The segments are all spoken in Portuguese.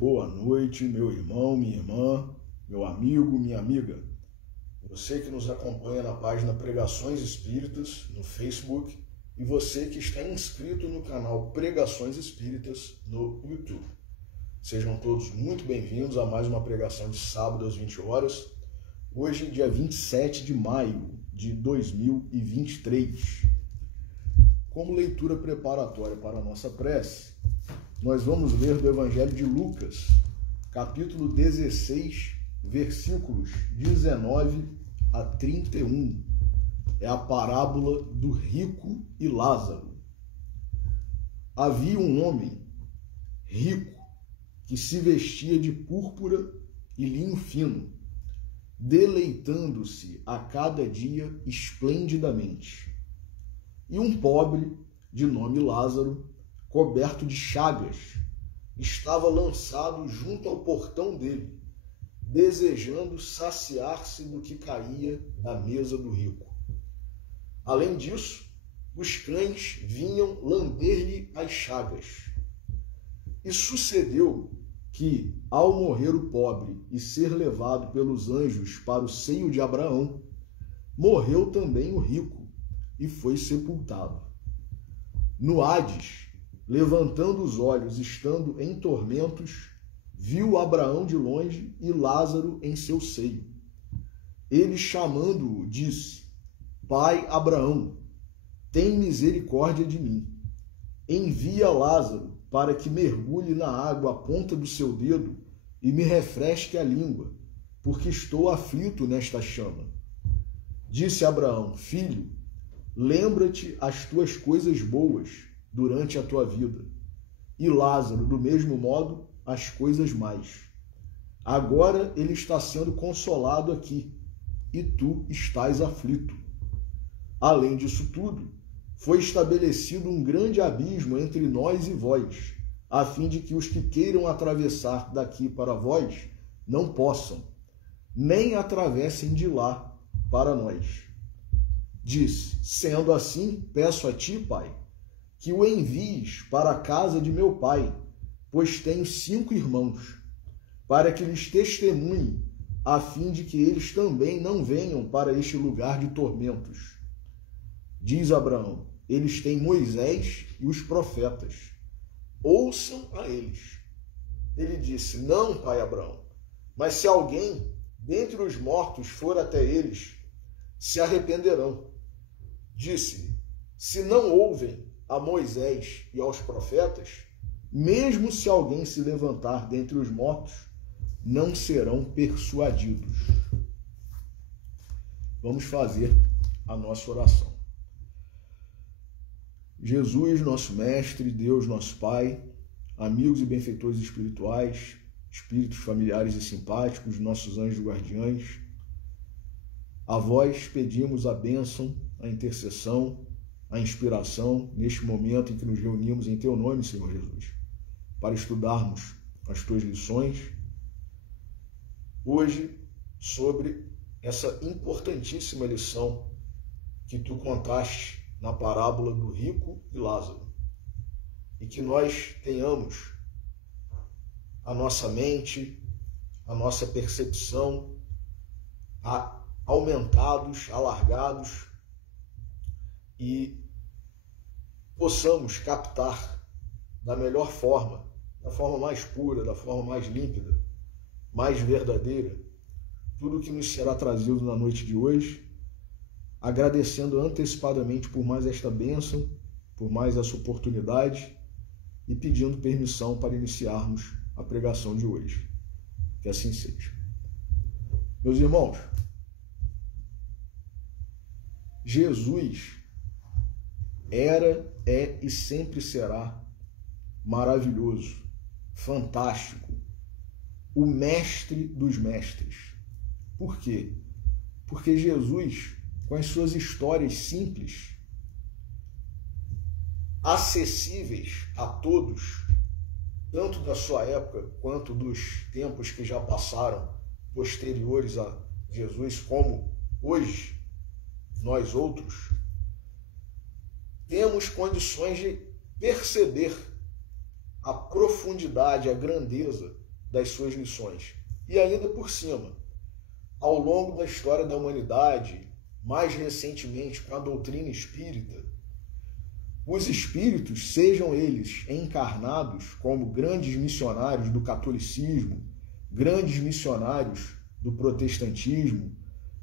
Boa noite, meu irmão, minha irmã, meu amigo, minha amiga. Você que nos acompanha na página Pregações Espíritas no Facebook e você que está inscrito no canal Pregações Espíritas no YouTube. Sejam todos muito bem-vindos a mais uma pregação de sábado às 20 horas. Hoje, dia 27 de maio de 2023. Como leitura preparatória para a nossa prece, nós vamos ler do Evangelho de Lucas, capítulo 16, versículos 19 a 31. É a parábola do rico e Lázaro. Havia um homem rico que se vestia de púrpura e linho fino, deleitando-se a cada dia esplendidamente. E um pobre, de nome Lázaro, coberto de chagas, estava lançado junto ao portão dele, desejando saciar-se do que caía da mesa do rico. Além disso, os cães vinham lamber-lhe as chagas. E sucedeu que, ao morrer o pobre e ser levado pelos anjos para o seio de Abraão, morreu também o rico e foi sepultado. No Hades, levantando os olhos, estando em tormentos, viu Abraão de longe e Lázaro em seu seio. Ele, chamando-o, disse: Pai Abraão, tem misericórdia de mim. Envia Lázaro para que mergulhe na água a ponta do seu dedo e me refresque a língua, porque estou aflito nesta chama. Disse Abraão: Filho, lembra-te as tuas coisas boas durante a tua vida, e Lázaro, do mesmo modo, as coisas mais. Agora ele está sendo consolado aqui, e tu estás aflito. Além disso tudo, foi estabelecido um grande abismo entre nós e vós, a fim de que os que queiram atravessar daqui para vós não possam, nem atravessem de lá para nós. Disse: Sendo assim, peço a ti, Pai, que o envies para a casa de meu pai, pois tenho 5 irmãos, para que lhes testemunhe, a fim de que eles também não venham para este lugar de tormentos. Diz Abraão: eles têm Moisés e os profetas. Ouçam a eles. Ele disse: Não, pai Abraão, mas se alguém dentre os mortos for até eles, se arrependerão. Disse-lhe: Se não ouvem a Moisés e aos profetas, mesmo se alguém se levantar dentre os mortos, não serão persuadidos. Vamos fazer a nossa oração. Jesus, nosso Mestre, Deus, nosso Pai, amigos e benfeitores espirituais, espíritos familiares e simpáticos, nossos anjos guardiães, a vós pedimos a bênção, a intercessão, a inspiração neste momento em que nos reunimos em Teu nome, Senhor Jesus, para estudarmos as Tuas lições, hoje, sobre essa importantíssima lição que Tu contaste na parábola do rico e Lázaro, e que nós tenhamos a nossa mente, a nossa percepção aumentados, alargados, e possamos captar da melhor forma, da forma mais pura, da forma mais límpida, mais verdadeira, tudo o que nos será trazido na noite de hoje, agradecendo antecipadamente por mais esta bênção, por mais essa oportunidade e pedindo permissão para iniciarmos a pregação de hoje. Que assim seja. Meus irmãos, Jesus era, é e sempre será maravilhoso, fantástico, o mestre dos mestres. Por quê? Porque Jesus, com as suas histórias simples, acessíveis a todos, tanto da sua época quanto dos tempos que já passaram posteriores a Jesus, como hoje nós outros, temos condições de perceber a profundidade, a grandeza das suas lições. E ainda por cima, ao longo da história da humanidade, mais recentemente com a doutrina espírita, os espíritos, sejam eles encarnados como grandes missionários do catolicismo, grandes missionários do protestantismo,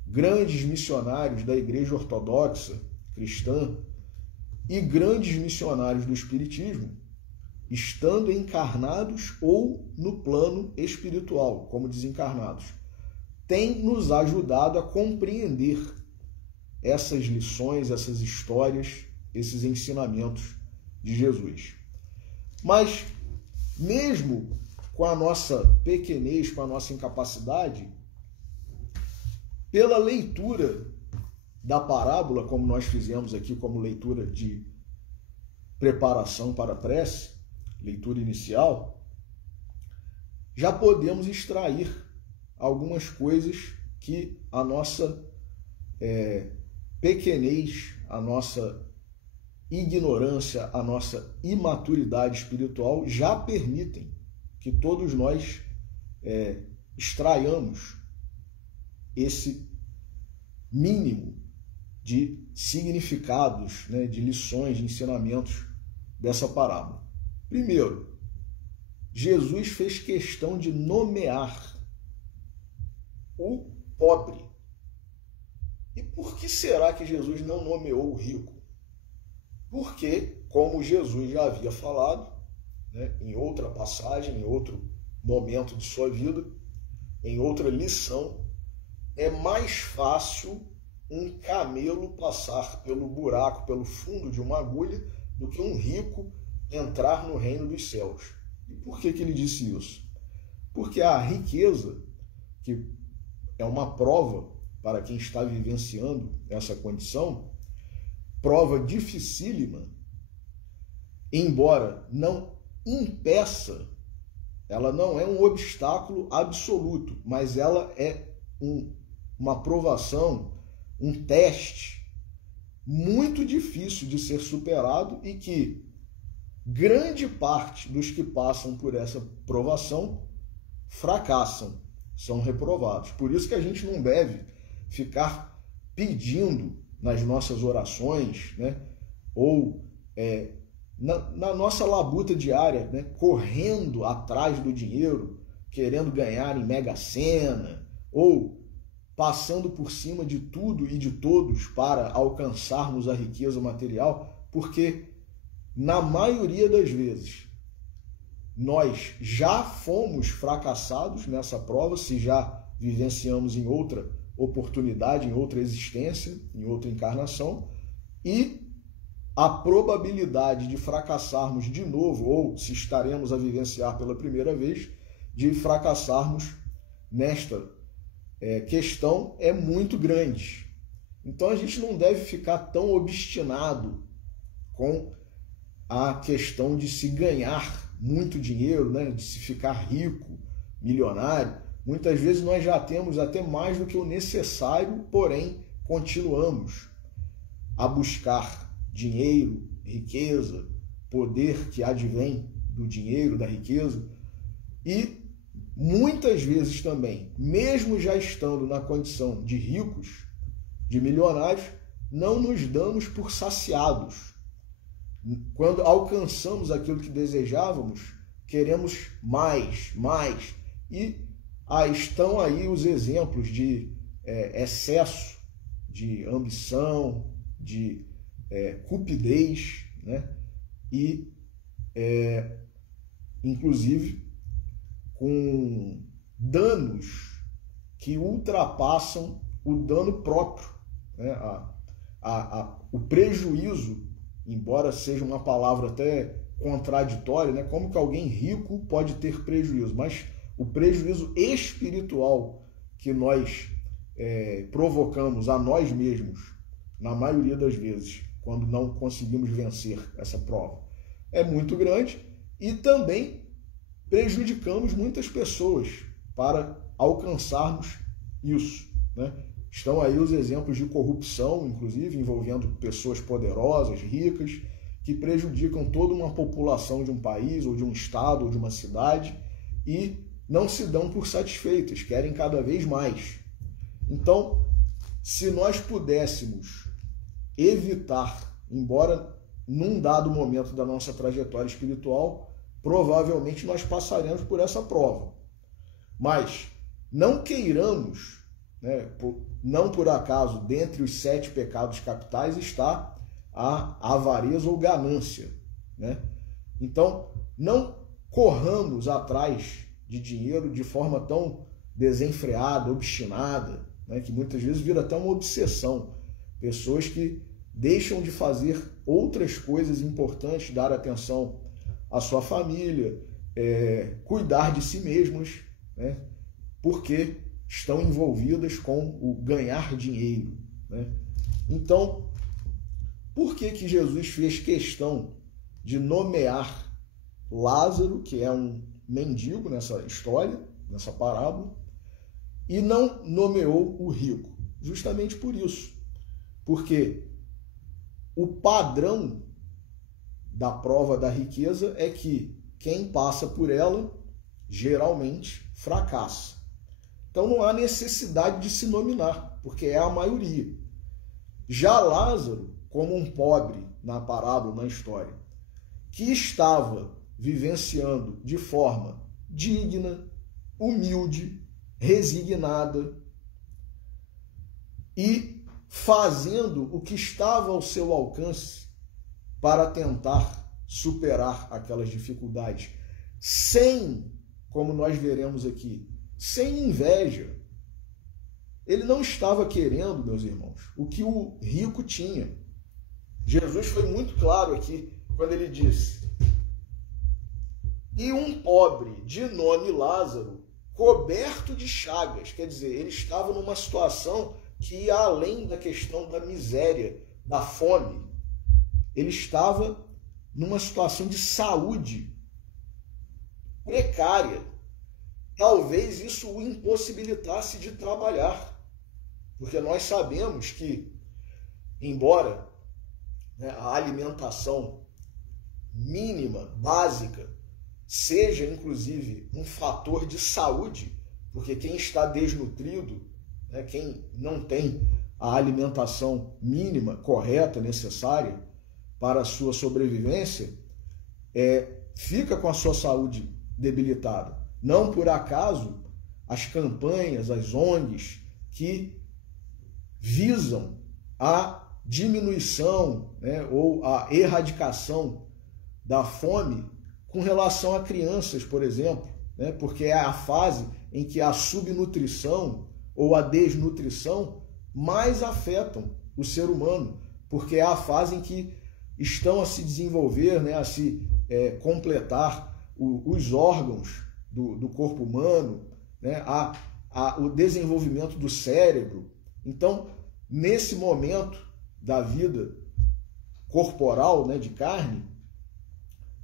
grandes missionários da Igreja Ortodoxa cristã e grandes missionários do espiritismo, estando encarnados ou no plano espiritual, como desencarnados, têm nos ajudado a compreender essas lições, essas histórias, esses ensinamentos de Jesus. Mas, mesmo com a nossa pequenez, com a nossa incapacidade, pela leitura da parábola, como nós fizemos aqui como leitura de preparação para a prece, leitura inicial, já podemos extrair algumas coisas que a nossa pequenez, a nossa ignorância, a nossa imaturidade espiritual já permitem que todos nós extraiamos esse mínimo de significados, né, de lições, de ensinamentos dessa parábola. Primeiro, Jesus fez questão de nomear o pobre. E por que será que Jesus não nomeou o rico? Porque, como Jesus já havia falado, né, em outra passagem, em outro momento de sua vida, em outra lição, é mais fácil um camelo passar pelo buraco, pelo fundo de uma agulha, do que um rico entrar no reino dos céus. E por que ele disse isso? Porque a riqueza, que é uma prova para quem está vivenciando essa condição, prova dificílima, embora não impeça, ela não é um obstáculo absoluto, mas ela é uma provação, um teste muito difícil de ser superado e que grande parte dos que passam por essa provação fracassam, são reprovados. Por isso que a gente não deve ficar pedindo nas nossas orações, né, ou na nossa labuta diária, né, correndo atrás do dinheiro, querendo ganhar em Mega Sena, ou passando por cima de tudo e de todos para alcançarmos a riqueza material, porque na maioria das vezes nós já fomos fracassados nessa prova, se já vivenciamos em outra oportunidade, em outra existência, em outra encarnação, e a probabilidade de fracassarmos de novo, ou se estaremos a vivenciar pela primeira vez, de fracassarmos nesta questão é muito grande. Então a gente não deve ficar tão obstinado com a questão de se ganhar muito dinheiro, né? De se ficar rico, milionário. Muitas vezes nós já temos até mais do que o necessário, porém continuamos a buscar dinheiro, riqueza, poder que advém do dinheiro, da riqueza, e muitas vezes também, mesmo já estando na condição de ricos, de milionários, não nos damos por saciados. Quando alcançamos aquilo que desejávamos, queremos mais, mais. E estão aí os exemplos de excesso, de ambição, de cupidez, né? E, inclusive, com danos que ultrapassam o dano próprio, né? O prejuízo, embora seja uma palavra até contraditória, né? Como que alguém rico pode ter prejuízo? Mas o prejuízo espiritual que nós provocamos a nós mesmos, na maioria das vezes, quando não conseguimos vencer essa prova, é muito grande, e também prejudicamos muitas pessoas para alcançarmos isso, né? Estão aí os exemplos de corrupção, inclusive, envolvendo pessoas poderosas, ricas, que prejudicam toda uma população de um país, ou de um estado, ou de uma cidade, e não se dão por satisfeitas, querem cada vez mais. Então, se nós pudéssemos evitar, embora num dado momento da nossa trajetória espiritual, provavelmente nós passaremos por essa prova. Mas não queiramos, né, não por acaso, dentre os 7 pecados capitais está a avareza ou ganância, né? Então, não corramos atrás de dinheiro de forma tão desenfreada, obstinada, né, que muitas vezes vira até uma obsessão. Pessoas que deixam de fazer outras coisas importantes, dar atenção à sua família, cuidar de si mesmas, né, porque estão envolvidas com o ganhar dinheiro, né? Então, por que Jesus fez questão de nomear Lázaro, que é um mendigo nessa história, nessa parábola, e não nomeou o rico? Justamente por isso. Porque o padrão da prova da riqueza é que quem passa por ela, geralmente, fracassa. Então não há necessidade de se nominar, porque é a maioria. Já Lázaro, como um pobre na parábola, na história, que estava vivenciando de forma digna, humilde, resignada e fazendo o que estava ao seu alcance para tentar superar aquelas dificuldades, sem, como nós veremos aqui, sem inveja. Ele não estava querendo, meus irmãos, o que o rico tinha. Jesus foi muito claro aqui quando ele disse: e um pobre de nome Lázaro, coberto de chagas. Quer dizer, ele estava numa situação que ia além da questão da miséria, da fome. Ele estava numa situação de saúde precária. Talvez isso o impossibilitasse de trabalhar, porque nós sabemos que, embora, né, a alimentação mínima, básica, seja inclusive um fator de saúde, porque quem está desnutrido, né, quem não tem a alimentação mínima, correta, necessária para a sua sobrevivência, fica com a sua saúde debilitada. Não por acaso as campanhas, as ONGs que visam a diminuição, né, ou a erradicação da fome com relação a crianças, por exemplo, né, porque é a fase em que a subnutrição ou a desnutrição mais afetam o ser humano, porque é a fase em que estão a se desenvolver, né, a se completar os órgãos do corpo humano, né, o desenvolvimento do cérebro. Então, nesse momento da vida corporal, né, de carne,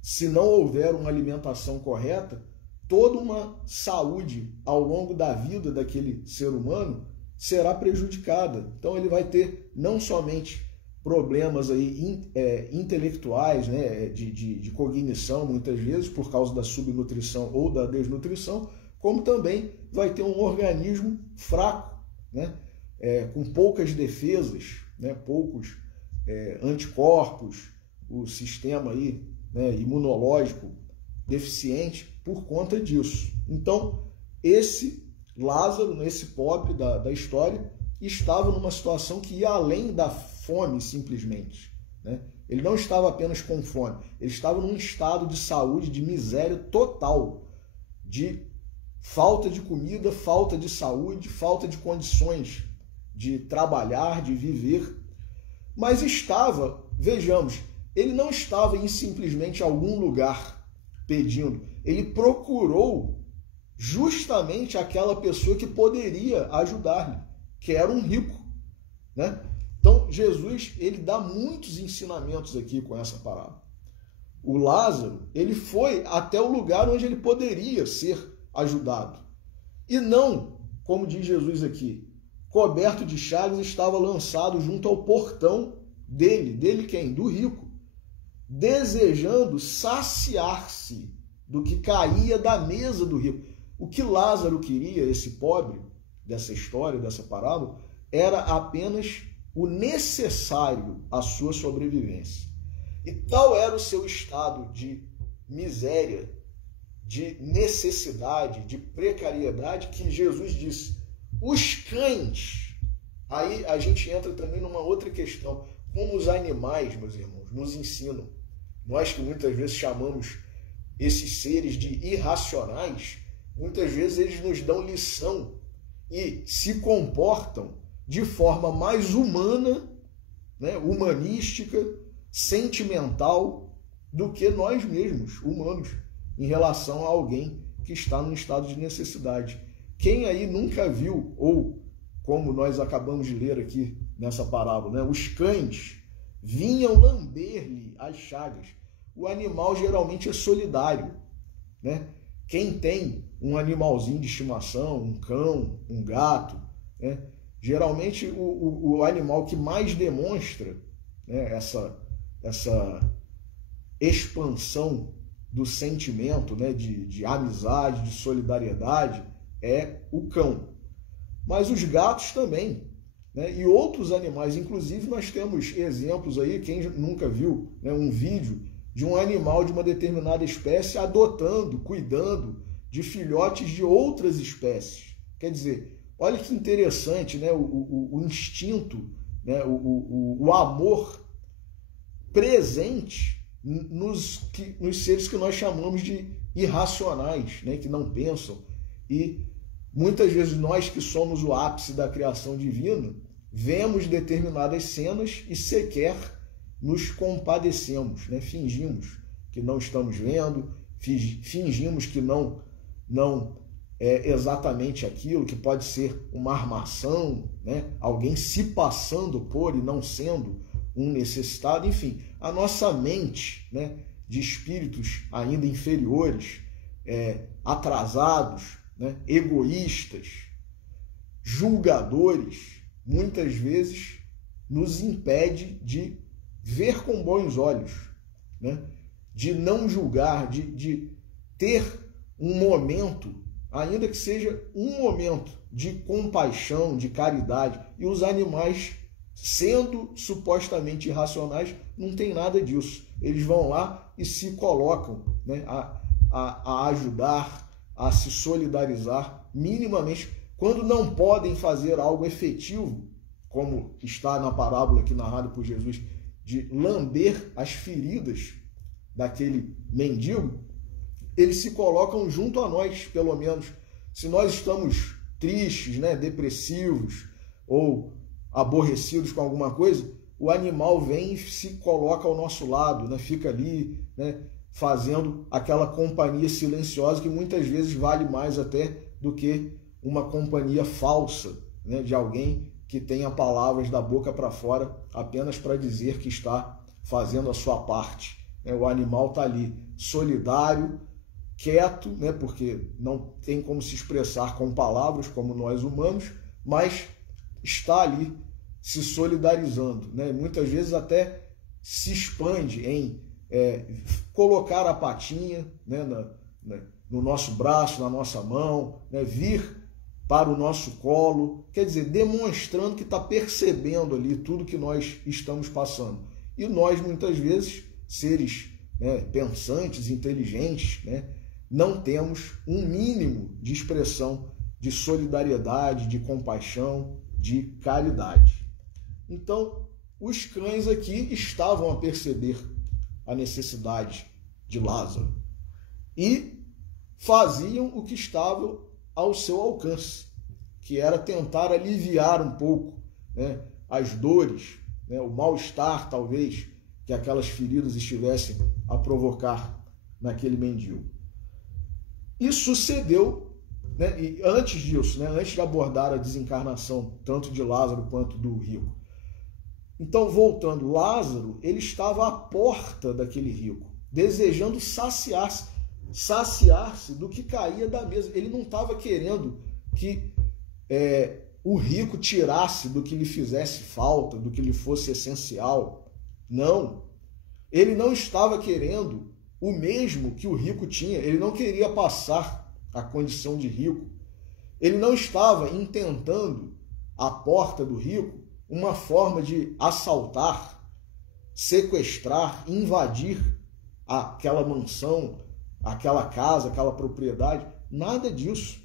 se não houver uma alimentação correta, toda uma saúde ao longo da vida daquele ser humano será prejudicada. Então ele vai ter não somente problemas aí, intelectuais, né, de cognição, muitas vezes, por causa da subnutrição ou da desnutrição, como também vai ter um organismo fraco, né, com poucas defesas, né, poucos anticorpos, o sistema aí, né, imunológico deficiente por conta disso. Então, esse Lázaro, esse pobre da história, estava numa situação que ia além da fome simplesmente, né? Ele não estava apenas com fome, ele estava num estado de saúde, de miséria total, de falta de comida, falta de saúde, falta de condições de trabalhar, de viver. Mas estava, vejamos, ele não estava em simplesmente algum lugar pedindo, ele procurou justamente aquela pessoa que poderia ajudar-lhe, que era um rico, né? Então, Jesus, ele dá muitos ensinamentos aqui com essa parábola. O Lázaro, ele foi até o lugar onde ele poderia ser ajudado. E não, como diz Jesus aqui, coberto de chagas, estava lançado junto ao portão dele. Dele quem? Do rico. Desejando saciar-se do que caía da mesa do rico. O que Lázaro queria, esse pobre, dessa história, dessa parábola, era apenas o necessário à sua sobrevivência. E tal era o seu estado de miséria, de necessidade, de precariedade, que Jesus disse: os cães. Aí a gente entra também numa outra questão. Como os animais, meus irmãos, nos ensinam. Nós que muitas vezes chamamos esses seres de irracionais, muitas vezes eles nos dão lição e se comportam de forma mais humana, né, humanística, sentimental, do que nós mesmos, humanos, em relação a alguém que está num estado de necessidade. Quem aí nunca viu, ou como nós acabamos de ler aqui nessa parábola, né, os cães vinham lamber-lhe as chagas. O animal geralmente é solidário, né? Quem tem um animalzinho de estimação, um cão, um gato, né? Geralmente o animal que mais demonstra, né, essa expansão do sentimento, né, de amizade, de solidariedade, é o cão. Mas os gatos também, né, e outros animais. Inclusive nós temos exemplos aí, quem nunca viu, né, um vídeo de um animal de uma determinada espécie adotando, cuidando de filhotes de outras espécies. Quer dizer, olha que interessante, né, o instinto, né, o amor presente nos seres que nós chamamos de irracionais, né, que não pensam. E muitas vezes nós que somos o ápice da criação divina, vemos determinadas cenas e sequer nos compadecemos, né? Fingimos que não estamos vendo, fingimos que não é exatamente aquilo, que pode ser uma armação, né? Alguém se passando por e não sendo um necessitado. Enfim, a nossa mente, né, de espíritos ainda inferiores, atrasados, né, egoístas, julgadores, muitas vezes nos impede de ver com bons olhos, né, de não julgar, de ter um momento, ainda que seja um momento de compaixão, de caridade. E os animais, sendo supostamente irracionais, não tem nada disso. Eles vão lá e se colocam, né, a ajudar, a se solidarizar minimamente, quando não podem fazer algo efetivo, como está na parábola aqui narrada por Jesus, de lamber as feridas daquele mendigo. Eles se colocam junto a nós, pelo menos. Se nós estamos tristes, né, depressivos ou aborrecidos com alguma coisa, o animal vem e se coloca ao nosso lado, né, fica ali, né, fazendo aquela companhia silenciosa que muitas vezes vale mais até do que uma companhia falsa, né, de alguém que tenha palavras da boca para fora apenas para dizer que está fazendo a sua parte. O animal está ali solidário, quieto, né, porque não tem como se expressar com palavras como nós humanos, mas está ali se solidarizando, né? Muitas vezes até se expande em colocar a patinha, né, no nosso braço, na nossa mão, né, vir para o nosso colo, quer dizer, demonstrando que está percebendo ali tudo que nós estamos passando. E nós, muitas vezes, seres, né, pensantes, inteligentes, né, não temos um mínimo de expressão de solidariedade, de compaixão, de caridade. Então, os cães aqui estavam a perceber a necessidade de Lázaro e faziam o que estava ao seu alcance, que era tentar aliviar um pouco, né, as dores, né, o mal-estar, talvez, que aquelas feridas estivessem a provocar naquele mendigo. E sucedeu, né, e antes disso, né, antes de abordar a desencarnação tanto de Lázaro quanto do rico. Então, voltando, Lázaro, ele estava à porta daquele rico, desejando saciar-se do que caía da mesa. Ele não estava querendo que o rico tirasse do que lhe fizesse falta, do que lhe fosse essencial. Não. Ele não estava querendo o mesmo que o rico tinha. Ele não queria passar a condição de rico. Ele não estava intentando à porta do rico uma forma de assaltar, sequestrar, invadir aquela mansão, aquela casa, aquela propriedade. Nada disso.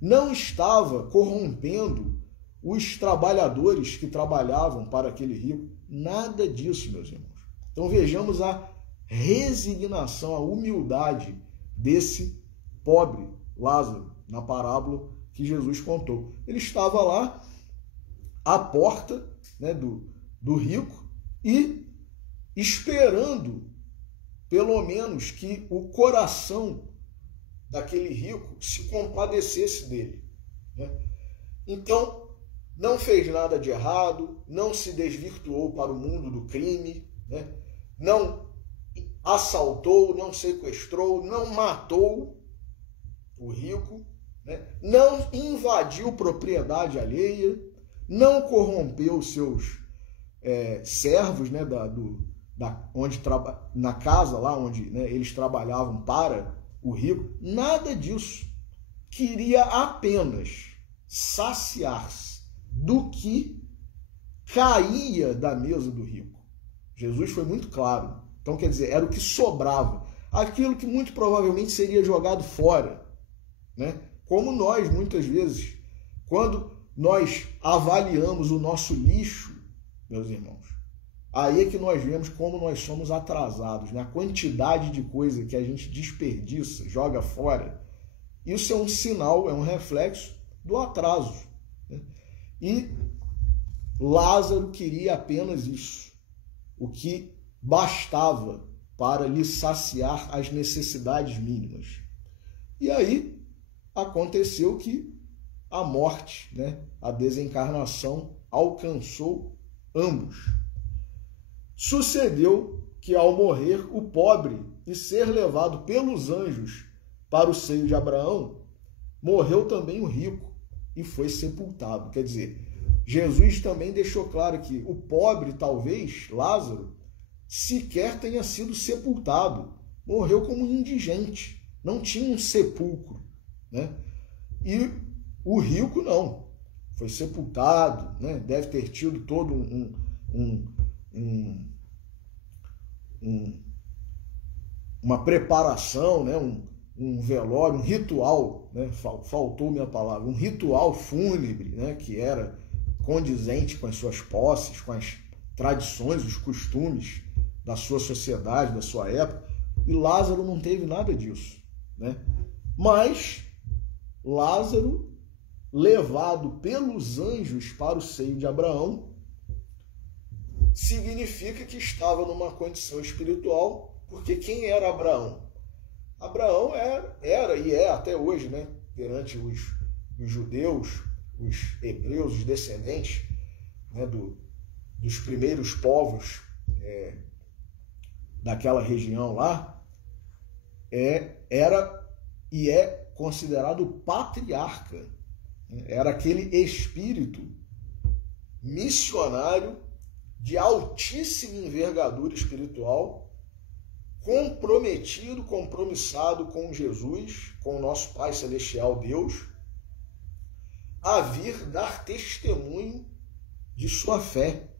Não estava corrompendo os trabalhadores que trabalhavam para aquele rico. Nada disso, meus irmãos. Então vejamos a resignação, a humildade desse pobre Lázaro, na parábola que Jesus contou. Ele estava lá à porta, né, do rico e esperando, pelo menos, que o coração daquele rico se compadecesse dele, né? Então, não fez nada de errado, não se desvirtuou para o mundo do crime, né? Não assaltou, não sequestrou, não matou o rico, né? Não invadiu propriedade alheia, não corrompeu seus servos, né, na casa lá onde, né, eles trabalhavam para o rico. Nada disso. Queria apenas saciar-se do que caía da mesa do rico. Jesus foi muito claro. Então, quer dizer, era o que sobrava. Aquilo que muito provavelmente seria jogado fora, né? Como nós, muitas vezes, quando nós avaliamos o nosso lixo, meus irmãos, aí é que nós vemos como nós somos atrasados, né? A quantidade de coisa que a gente desperdiça, joga fora, isso é um sinal, é um reflexo do atraso, né? E Lázaro queria apenas isso, o que bastava para lhe saciar as necessidades mínimas. E aí aconteceu que a morte, né, a desencarnação, alcançou ambos. Sucedeu que, ao morrer o pobre e ser levado pelos anjos para o seio de Abraão, morreu também o rico e foi sepultado. Quer dizer, Jesus também deixou claro que o pobre, talvez, Lázaro, sequer tenha sido sepultado. Morreu como um indigente, não tinha um sepulcro, né? E o rico não, foi sepultado, né? Deve ter tido todo uma preparação, né? Um velório, um ritual, né? Faltou-me a palavra, um ritual fúnebre, né? Que era condizente com as suas posses, com as tradições, os costumes da sua sociedade, da sua época. E Lázaro não teve nada disso, né? Mas Lázaro, levado pelos anjos para o seio de Abraão, significa que estava numa condição espiritual, porque quem era Abraão? Abraão era e é até hoje, né, perante os judeus, os hebreus, os descendentes, né, dos primeiros povos daquela região lá, era e é considerado patriarca. Era aquele espírito missionário de altíssima envergadura espiritual, compromissado com Jesus, com o nosso Pai Celestial Deus, a vir dar testemunho de sua fé.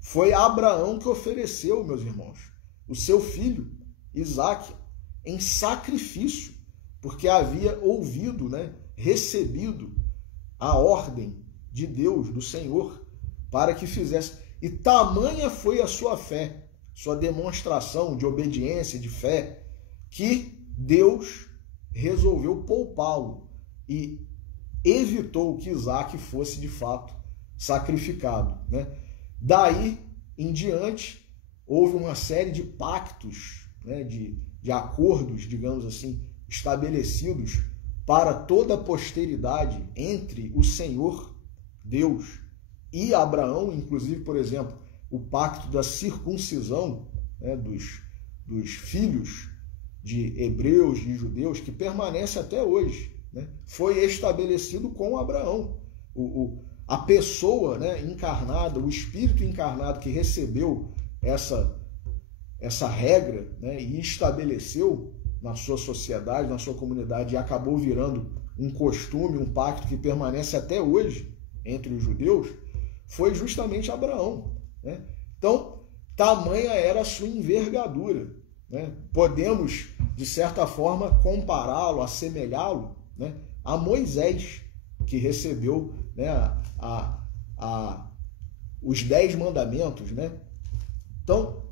Foi Abraão que ofereceu, meus irmãos, o seu filho, Isaque, em sacrifício, porque havia ouvido, né, recebido a ordem de Deus, do Senhor, para que fizesse. E tamanha foi a sua fé, sua demonstração de obediência, de fé, que Deus resolveu poupá-lo e evitou que Isaque fosse de fato sacrificado, né? Daí em diante, houve uma série de pactos, né, de acordos, digamos assim, estabelecidos para toda a posteridade entre o Senhor Deus e Abraão, inclusive, por exemplo, o pacto da circuncisão, né, dos filhos de hebreus, de judeus, que permanece até hoje, né, foi estabelecido com Abraão. A pessoa, né, encarnada, o espírito encarnado que recebeu essa regra, né, e estabeleceu na sua sociedade, na sua comunidade, e acabou virando um costume, um pacto que permanece até hoje entre os judeus, foi justamente Abraão, né? Então, tamanha era a sua envergadura, né? Podemos, de certa forma, compará-lo, assemelhá-lo, né, a Moisés, que recebeu, né, os 10 mandamentos, né? Então,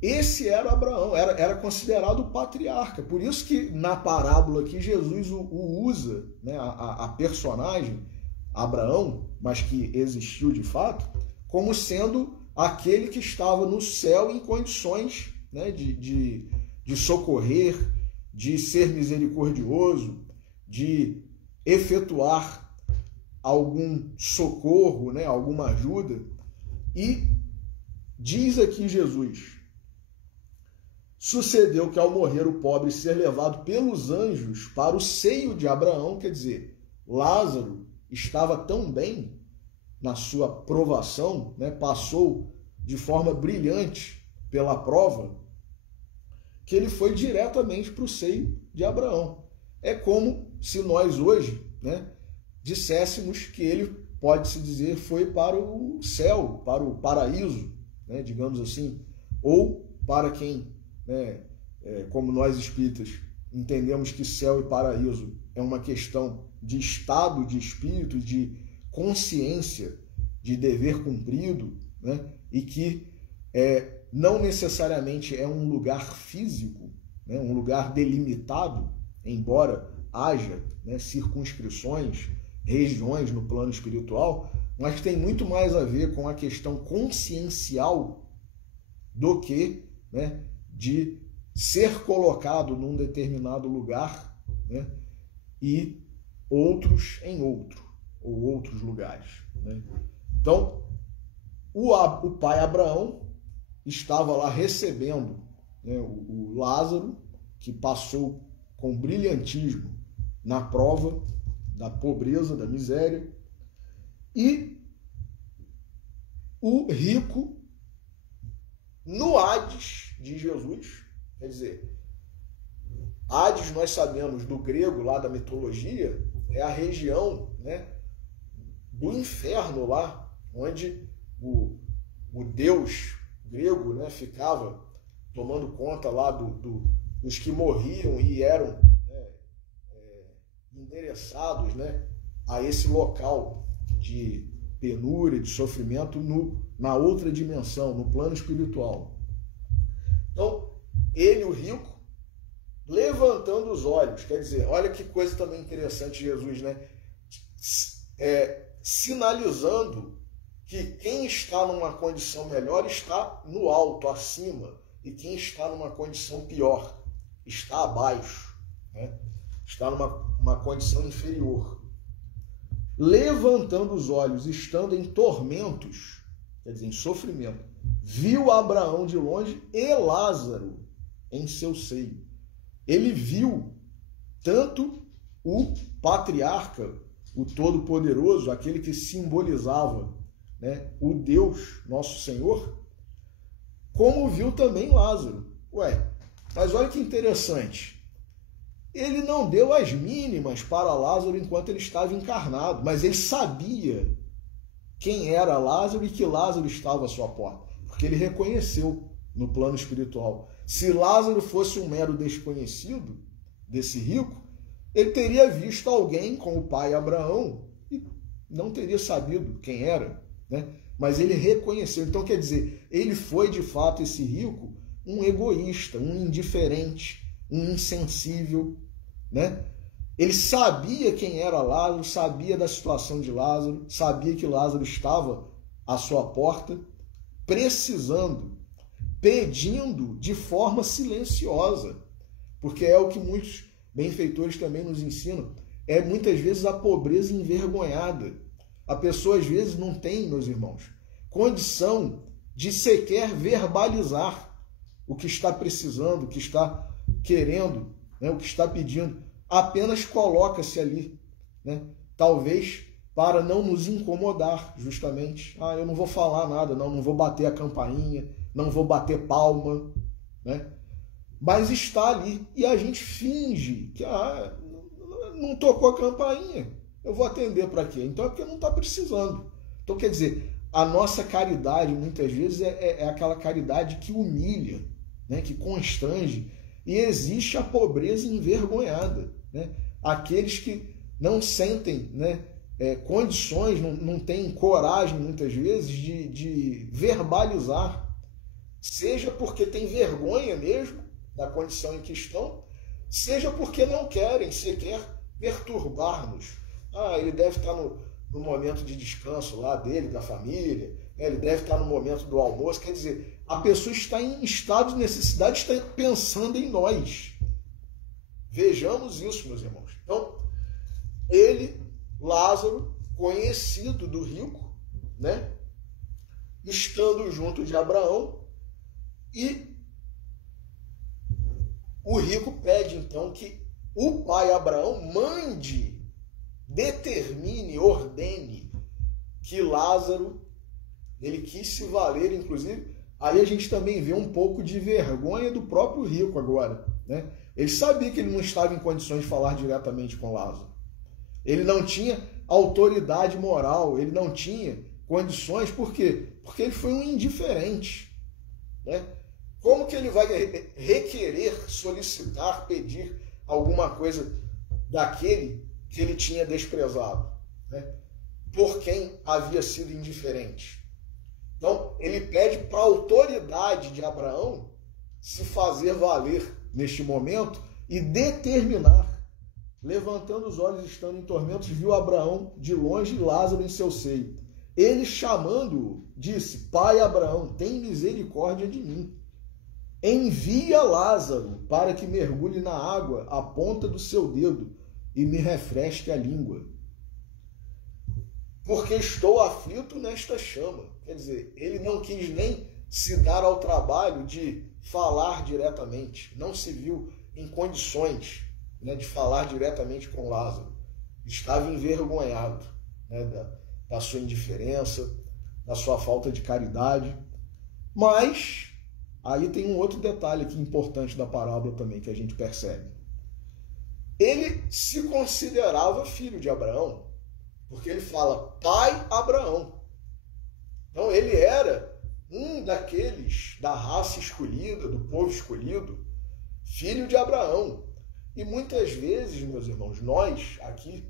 esse era Abraão, era considerado o patriarca. Por isso que na parábola aqui Jesus o usa, né, a personagem Abraão, mas que existiu de fato, como sendo aquele que estava no céu em condições, né, de socorrer, de ser misericordioso, de efetuar algum socorro, né, alguma ajuda. E diz aqui Jesus: sucedeu que ao morrer o pobre ser levado pelos anjos para o seio de Abraão, quer dizer, Lázaro estava tão bem na sua provação, né, passou de forma brilhante pela prova, que ele foi diretamente para o seio de Abraão. É como se nós hoje, né, disséssemos que ele, pode-se dizer, foi para o céu, para o paraíso, né, digamos assim, ou para quem, né, como nós espíritas entendemos que céu e paraíso é uma questão de estado de espírito, de consciência, de dever cumprido, né, e que não necessariamente é um lugar físico, né, um lugar delimitado, embora haja, né, circunscrições, regiões no plano espiritual, mas tem muito mais a ver com a questão consciencial do que, né, de ser colocado num determinado lugar, né, e outros em outro, ou outros lugares, né? Então, o pai Abraão estava lá recebendo, né, o Lázaro, que passou com brilhantismo na prova da pobreza, da miséria, e o rico no Hades de Jesus. Quer dizer, Hades, nós sabemos do grego, lá da mitologia, é a região, né, do inferno lá, onde o deus grego, né, ficava tomando conta lá dos que morriam e eram, né, endereçados, né, a esse local de penúria, de sofrimento na outra dimensão, no plano espiritual. Então, ele, o rico, levantando os olhos, quer dizer, olha que coisa também interessante Jesus, né? Sinalizando que quem está numa condição melhor está no alto, acima, e quem está numa condição pior está abaixo, né? Está numa condição inferior. Levantando os olhos, estando em tormentos, quer dizer, em sofrimento, viu Abraão de longe e Lázaro em seu seio. Ele viu tanto o patriarca, o Todo-Poderoso, aquele que simbolizava, né, o Deus, nosso Senhor, como viu também Lázaro. Ué, mas olha que interessante. Ele não deu as mínimas para Lázaro enquanto ele estava encarnado, mas ele sabia quem era Lázaro e que Lázaro estava à sua porta, porque ele reconheceu no plano espiritual. Se Lázaro fosse um mero desconhecido desse rico, ele teria visto alguém com o pai Abraão e não teria sabido quem era, né? Mas ele reconheceu. Então, quer dizer, ele foi de fato, esse rico, um egoísta, um indiferente, um insensível, né? Ele sabia quem era Lázaro, sabia da situação de Lázaro, sabia que Lázaro estava à sua porta, precisando, pedindo de forma silenciosa, porque é o que muitos benfeitores também nos ensinam, é muitas vezes a pobreza envergonhada. A pessoa às vezes não tem, meus irmãos, condição de sequer verbalizar o que está precisando, o que está querendo, né, o que está pedindo. Apenas coloca-se ali, né, talvez para não nos incomodar, justamente. Ah, eu não vou falar nada, não vou bater a campainha, não vou bater palma, né? mas está ali. E a gente finge que não tocou a campainha, eu vou atender para quê? Então é porque não está precisando. Então, quer dizer, a nossa caridade, muitas vezes, é aquela caridade que humilha, né? Que constrange, e existe a pobreza envergonhada, né? Aqueles que não sentem, né, condições, não têm coragem, muitas vezes, de verbalizar, seja porque tem vergonha mesmo da condição em que estão, seja porque não querem sequer perturbar-nos. Ele deve estar no momento de descanso lá dele, da família, né? Ele deve estar no momento do almoço. Quer dizer, a pessoa está em estado de necessidade, está pensando em nós. Vejamos isso, meus irmãos. Então, ele, Lázaro, conhecido do rico, né? Estando junto de Abraão, e o rico pede, então, que o pai Abraão mande, determine, ordene que Lázaro, ele quis se valer, inclusive, aí a gente também vê um pouco de vergonha do próprio rico agora, né? Ele sabia que ele não estava em condições de falar diretamente com Lázaro. Ele não tinha autoridade moral, ele não tinha condições, por quê? Porque ele foi um indiferente, né? Como que ele vai requerer, solicitar, pedir alguma coisa daquele que ele tinha desprezado, né? Por quem havia sido indiferente? Então, ele pede para a autoridade de Abraão se fazer valer neste momento e determinar. Levantando os olhos, estando em tormentos, viu Abraão de longe Lázaro em seu seio. Ele, chamando-o, disse: Pai Abraão, tem misericórdia de mim. Envia Lázaro para que mergulhe na água a ponta do seu dedo e me refresque a língua, porque estou aflito nesta chama. Quer dizer, ele não quis nem se dar ao trabalho de falar diretamente, não se viu em condições, né, de falar diretamente com Lázaro. Estava envergonhado, né, da sua indiferença, da sua falta de caridade. Mas aí tem um outro detalhe aqui importante da parábola também que a gente percebe. Ele se considerava filho de Abraão, porque ele fala pai Abraão. Então ele era um daqueles da raça escolhida, do povo escolhido, filho de Abraão. E muitas vezes, meus irmãos, nós aqui,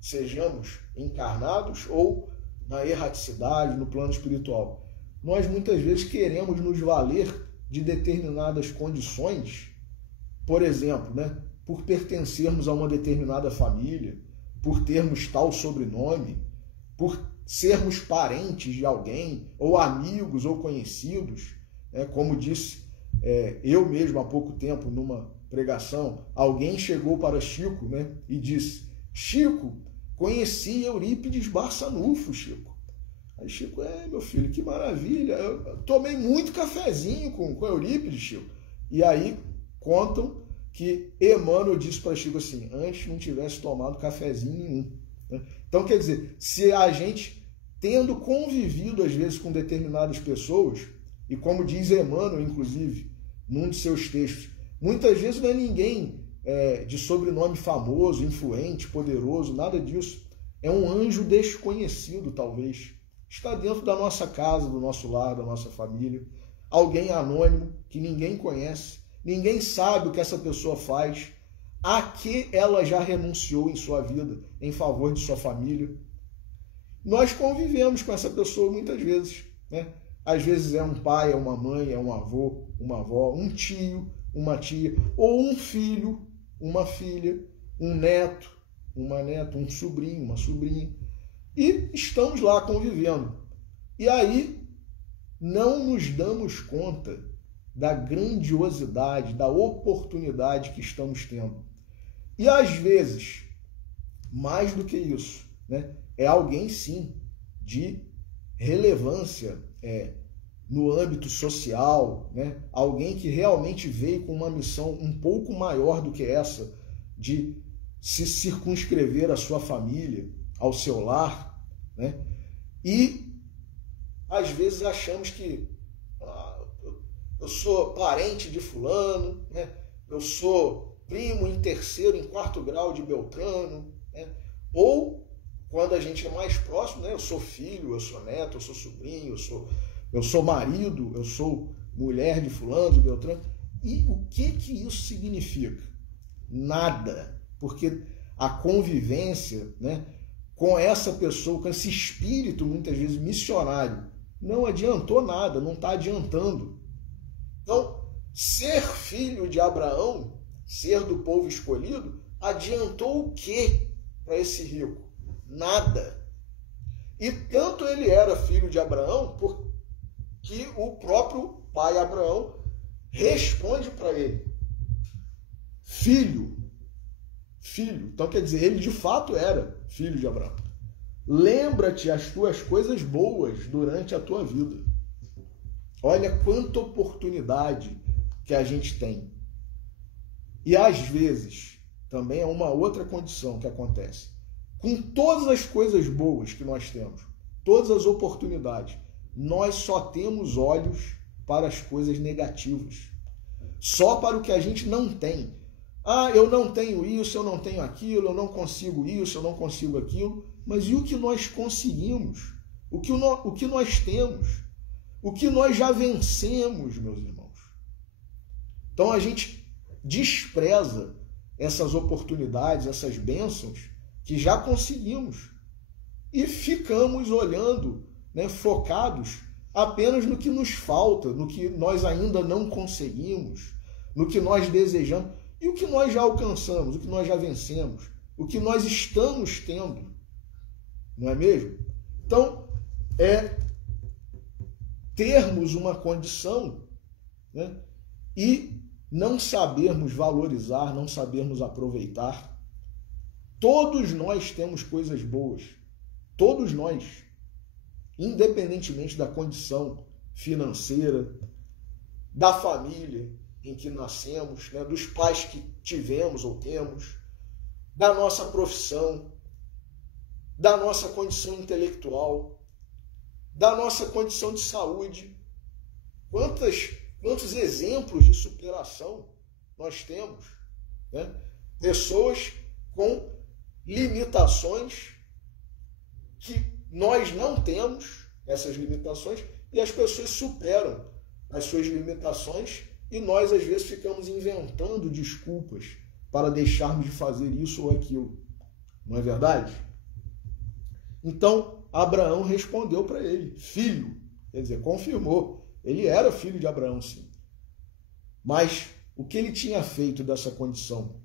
sejamos encarnados ou na erraticidade, no plano espiritual, nós muitas vezes queremos nos valer de determinadas condições, por exemplo, né, por pertencermos a uma determinada família, por termos tal sobrenome, por sermos parentes de alguém, ou amigos ou conhecidos, né? Como disse eu mesmo há pouco tempo numa pregação, alguém chegou para Chico, né, e disse: Chico, conheci Eurípides Barçanufo, Chico. Aí Chico: meu filho, que maravilha, eu tomei muito cafezinho com Eurípides, Chico. E aí contam que Emmanuel disse para Chico assim: antes não tivesse tomado cafezinho nenhum, né? Então, quer dizer, se a gente, tendo convivido às vezes com determinadas pessoas, e como diz Emmanuel, inclusive, num de seus textos, muitas vezes não é ninguém de sobrenome famoso, influente, poderoso, nada disso. É um anjo desconhecido, talvez. Está dentro da nossa casa, do nosso lar, da nossa família. Alguém anônimo, que ninguém conhece, ninguém sabe o que essa pessoa faz, a que ela já renunciou em sua vida, em favor de sua família. Nós convivemos com essa pessoa muitas vezes, né? Às vezes é um pai, é uma mãe, é um avô, uma avó, um tio, uma tia, ou um filho, uma filha, um neto, uma neta, um sobrinho, uma sobrinha. E estamos lá convivendo. E aí não nos damos conta da grandiosidade, da oportunidade que estamos tendo. E às vezes, mais do que isso, né, é alguém sim de relevância no âmbito social, né, alguém que realmente veio com uma missão um pouco maior do que essa, de se circunscrever à sua família, ao seu lar, né? E às vezes achamos que eu sou parente de fulano, né? Eu sou primo em terceiro, em quarto grau de Beltrano, né? Ou, quando a gente é mais próximo, né? Eu sou filho, eu sou neto, eu sou sobrinho, eu sou marido, eu sou mulher de fulano, de Beltrano. E o que isso significa? Nada, porque a convivência, né, com essa pessoa, com esse espírito, muitas vezes missionário, não adiantou nada, não está adiantando. Então, ser filho de Abraão, ser do povo escolhido, adiantou o quê para esse rico? Nada. E tanto ele era filho de Abraão, que o próprio pai Abraão responde para ele: filho. Então, quer dizer, ele de fato era filho de Abraão. Lembra-te as tuas coisas boas durante a tua vida. Olha quanta oportunidade que a gente tem. E às vezes, também é uma outra condição que acontece. Com todas as coisas boas que nós temos, todas as oportunidades, nós só temos olhos para as coisas negativas. Só para o que a gente não tem. Ah, eu não tenho isso, eu não tenho aquilo, eu não consigo isso, eu não consigo aquilo. Mas e o que nós conseguimos? O que nós temos? O que nós já vencemos, meus irmãos? Então a gente despreza essas oportunidades, essas bênçãos que já conseguimos. E ficamos olhando, né, focados apenas no que nos falta, no que nós ainda não conseguimos, no que nós desejamos. E o que nós já alcançamos, o que nós já vencemos, o que nós estamos tendo, não é mesmo? Então, termos uma condição, né, e não sabermos valorizar, não sabermos aproveitar. Todos nós temos coisas boas, todos nós, independentemente da condição financeira, da família em que nascemos, né, dos pais que tivemos ou temos, da nossa profissão, da nossa condição intelectual, da nossa condição de saúde. Quantos exemplos de superação nós temos, né? Pessoas com limitações que nós não temos, essas limitações, e as pessoas superam as suas limitações. E nós, às vezes, ficamos inventando desculpas para deixarmos de fazer isso ou aquilo. Não é verdade? Então, Abraão respondeu para ele, filho. Quer dizer, confirmou. Ele era filho de Abraão, sim. Mas o que ele tinha feito dessa condição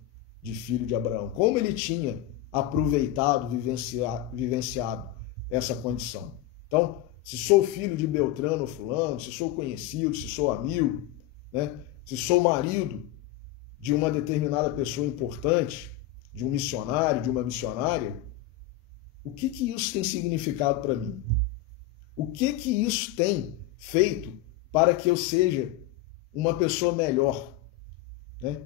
de filho de Abraão? Como ele tinha aproveitado, vivenciado essa condição? Então, se sou filho de Beltrano ou fulano, se sou conhecido, se sou amigo, né? Se sou marido de uma determinada pessoa importante, de um missionário, de uma missionária, o que isso tem significado para mim? O que isso tem feito para que eu seja uma pessoa melhor, né?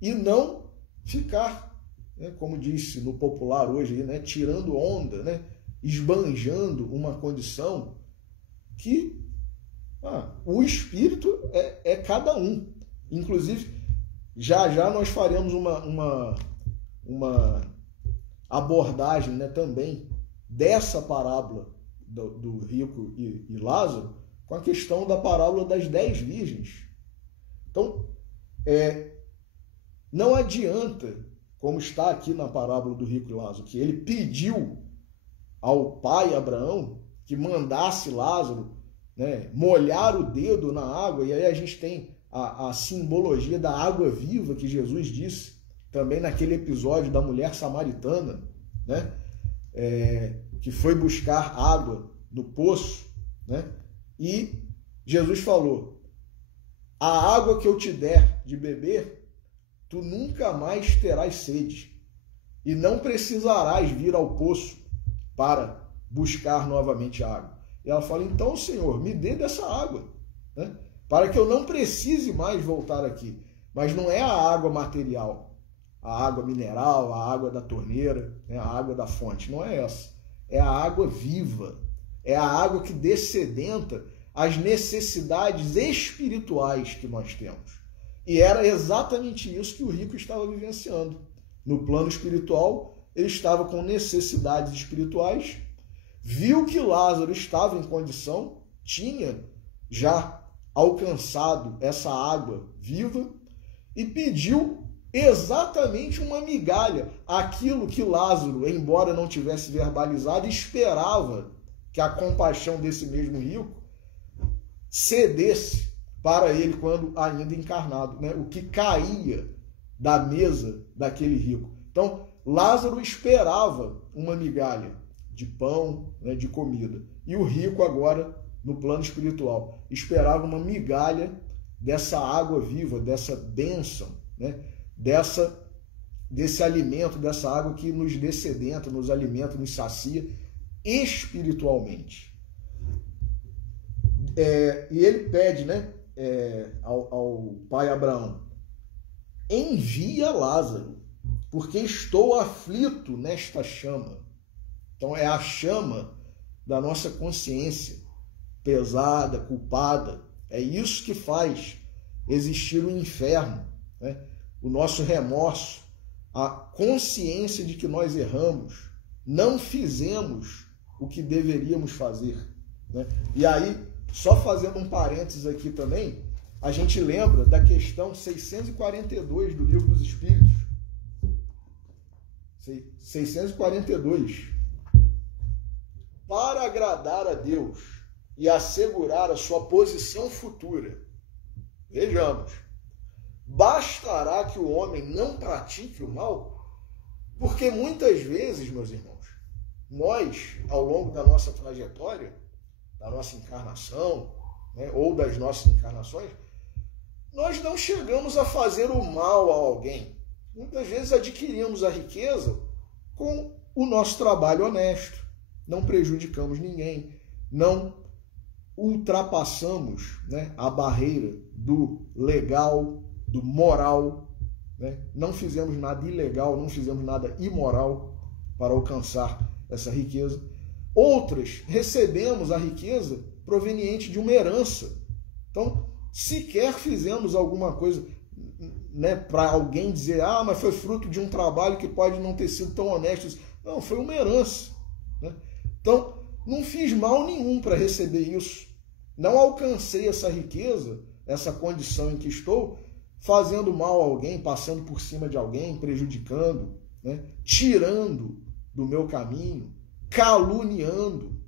E não ficar, né, como disse no popular hoje, né, tirando onda, né, esbanjando uma condição que o espírito é cada um. Inclusive, já nós faremos uma abordagem, né, também dessa parábola do rico e Lázaro, com a questão da parábola das 10 virgens. Então, não adianta, como está aqui na parábola do rico e Lázaro, que ele pediu ao pai Abraão que mandasse Lázaro, né, molhar o dedo na água, e aí a gente tem a simbologia da água viva que Jesus disse também naquele episódio da mulher samaritana, né, que foi buscar água no poço, né, e Jesus falou: a água que eu te der de beber, tu nunca mais terás sede, e não precisarás vir ao poço para buscar novamente água. E ela fala: então, Senhor, me dê dessa água, né, para que eu não precise mais voltar aqui. Mas não é a água material, a água mineral, a água da torneira, né, a água da fonte, não é essa. É a água viva, é a água que dessedenta as necessidades espirituais que nós temos. E era exatamente isso que o rico estava vivenciando. No plano espiritual, ele estava com necessidades espirituais, viu que Lázaro estava em condição, tinha já alcançado essa água viva e pediu exatamente uma migalha, aquilo que Lázaro, embora não tivesse verbalizado, esperava que a compaixão desse mesmo rico cedesse para ele quando ainda encarnado, né? O que caía da mesa daquele rico. Então, Lázaro esperava uma migalha de pão, né, de comida. E o rico agora, no plano espiritual, esperava uma migalha dessa água viva, dessa bênção, né, desse alimento, dessa água que nos dessedenta, nos alimenta, nos sacia espiritualmente. E ele pede, né, ao pai Abraão: envia Lázaro, porque estou aflito nesta chama. Então é a chama da nossa consciência, pesada, culpada. É isso que faz existir o inferno, né? O nosso remorso, a consciência de que nós erramos, não fizemos o que deveríamos fazer, né? E aí, só fazendo um parênteses aqui também, a gente lembra da questão 642 do Livro dos Espíritos. 642. Para agradar a Deus e assegurar a sua posição futura, vejamos, bastará que o homem não pratique o mal? Porque muitas vezes, meus irmãos, nós, ao longo da nossa trajetória, da nossa encarnação, né, ou das nossas encarnações, nós não chegamos a fazer o mal a alguém. Muitas vezes adquirimos a riqueza com o nosso trabalho honesto, não prejudicamos ninguém, não ultrapassamos, né, a barreira do legal, do moral, né? Não fizemos nada ilegal, não fizemos nada imoral para alcançar essa riqueza. Outras recebemos a riqueza proveniente de uma herança. Então, sequer fizemos alguma coisa, né, para alguém dizer: ah, mas foi fruto de um trabalho que pode não ter sido tão honesto. Não, foi uma herança, né? Então, não fiz mal nenhum para receber isso. Não alcancei essa riqueza, essa condição em que estou, fazendo mal a alguém, passando por cima de alguém, prejudicando, né, tirando do meu caminho, caluniando,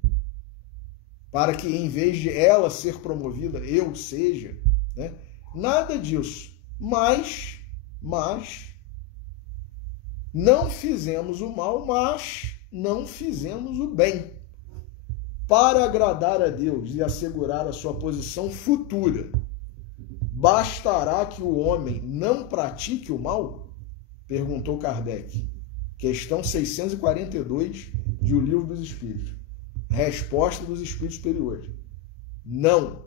para que em vez de ela ser promovida, eu seja, né? Nada disso. Mas não fizemos o mal, mas não fizemos o bem. Para agradar a Deus e assegurar a sua posição futura, bastará que o homem não pratique o mal? Perguntou Kardec. Questão 642 de O Livro dos Espíritos. Resposta dos Espíritos Superiores: não.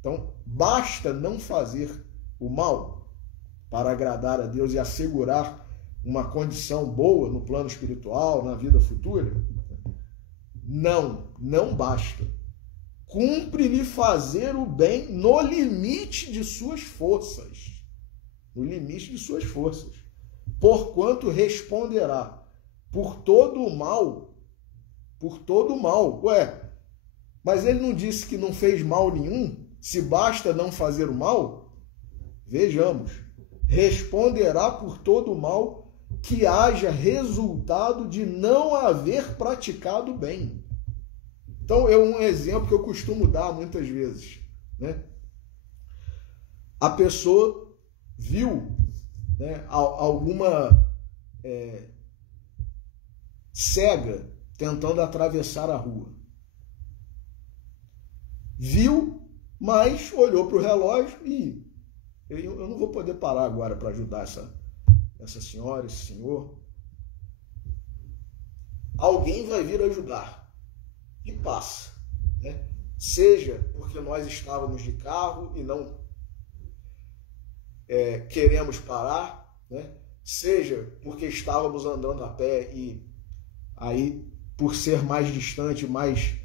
Então, basta não fazer o mal para agradar a Deus e assegurar uma condição boa no plano espiritual, na vida futura? Não, não basta. Cumpre-lhe fazer o bem no limite de suas forças. No limite de suas forças. Porquanto responderá por todo o mal. Por todo o mal. Ué, mas ele não disse que não fez mal nenhum? Se basta não fazer o mal? Vejamos. Responderá por todo o mal que haja resultado de não haver praticado bem. Então, é um exemplo que eu costumo dar muitas vezes, né? A pessoa viu, né, alguma cega tentando atravessar a rua. Viu, mas olhou para o relógio e eu não vou poder parar agora para ajudar essa senhora, esse senhor. Alguém vai vir ajudar. E passa, né? Seja porque nós estávamos de carro e não queremos parar, né? Seja porque estávamos andando a pé e aí, por ser mais distante, mais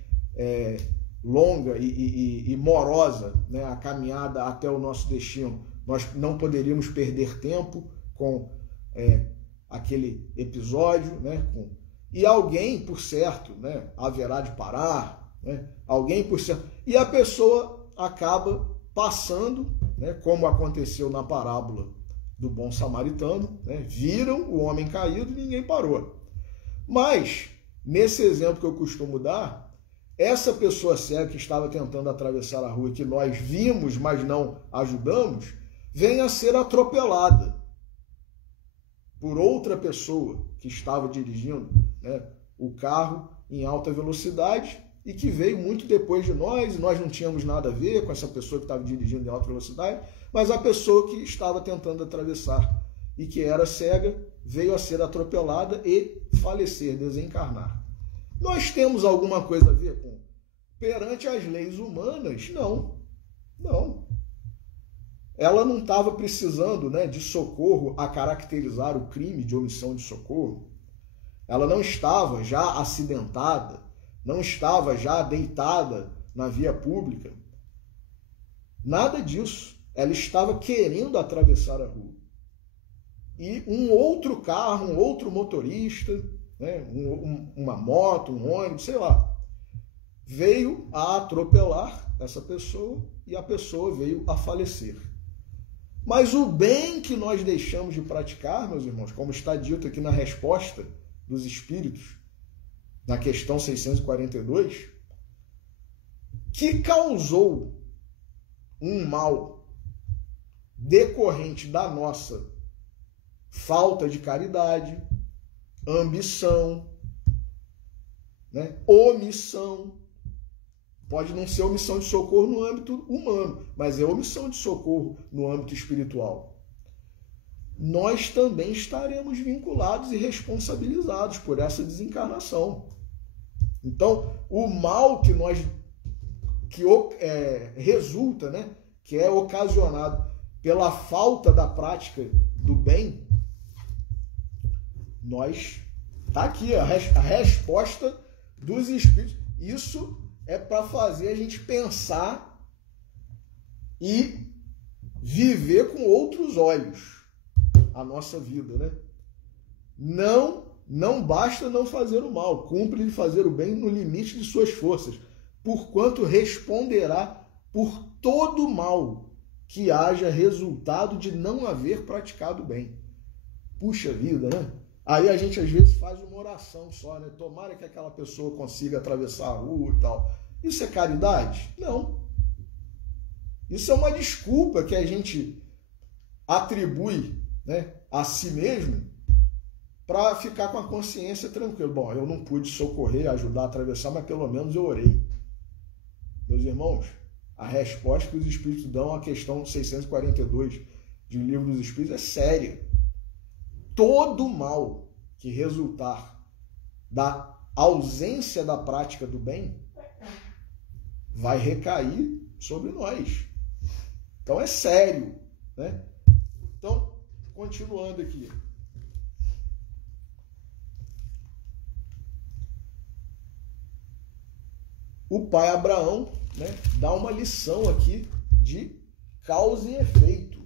longa e morosa, né, a caminhada até o nosso destino. Nós não poderíamos perder tempo com aquele episódio, né, e alguém, por certo, né, haverá de parar, né, alguém por certo, e a pessoa acaba passando, né, como aconteceu na parábola do bom samaritano, né, viram o homem caído e ninguém parou. Mas, nesse exemplo que eu costumo dar, essa pessoa cega que estava tentando atravessar a rua, que nós vimos, mas não ajudamos, vem a ser atropelada por outra pessoa que estava dirigindo, né, o carro em alta velocidade e que veio muito depois de nós, e nós não tínhamos nada a ver com essa pessoa que estava dirigindo em alta velocidade, mas a pessoa que estava tentando atravessar e que era cega veio a ser atropelada e falecer, desencarnar. Nós temos alguma coisa a ver com? Perante as leis humanas, não. Não. Ela não estava precisando, né, de socorro a caracterizar o crime de omissão de socorro. Ela não estava já acidentada, não estava já deitada na via pública. Nada disso. Ela estava querendo atravessar a rua. E um outro carro, um outro motorista, né, uma moto, um ônibus, sei lá, veio a atropelar essa pessoa e a pessoa veio a falecer. Mas o bem que nós deixamos de praticar, meus irmãos, como está dito aqui na resposta dos Espíritos, na questão 642, que causou um mal decorrente da nossa falta de caridade, ambição, né, omissão. Pode não ser omissão de socorro no âmbito humano, mas é omissão de socorro no âmbito espiritual. Nós também estaremos vinculados e responsabilizados por essa desencarnação. Então, o mal que resulta, né, que é ocasionado pela falta da prática do bem, está aqui a resposta dos Espíritos. Isso é para fazer a gente pensar e viver com outros olhos a nossa vida, né? Não basta não fazer o mal, cumpre-lhe fazer o bem no limite de suas forças, porquanto responderá por todo mal que haja resultado de não haver praticado o bem. Puxa vida, né? Aí a gente às vezes faz uma oração só, né? Tomara que aquela pessoa consiga atravessar a rua e tal. Isso é caridade? Não. Isso é uma desculpa que a gente atribui, né, a si mesmo para ficar com a consciência tranquila. Bom, eu não pude socorrer, ajudar a atravessar, mas pelo menos eu orei. Meus irmãos, a resposta que os Espíritos dão à questão 642 de O Livro dos Espíritos é séria. Todo mal que resultar da ausência da prática do bem vai recair sobre nós. Então é sério, né? Então, continuando aqui. O pai Abraão, né, dá uma lição aqui de causa e efeito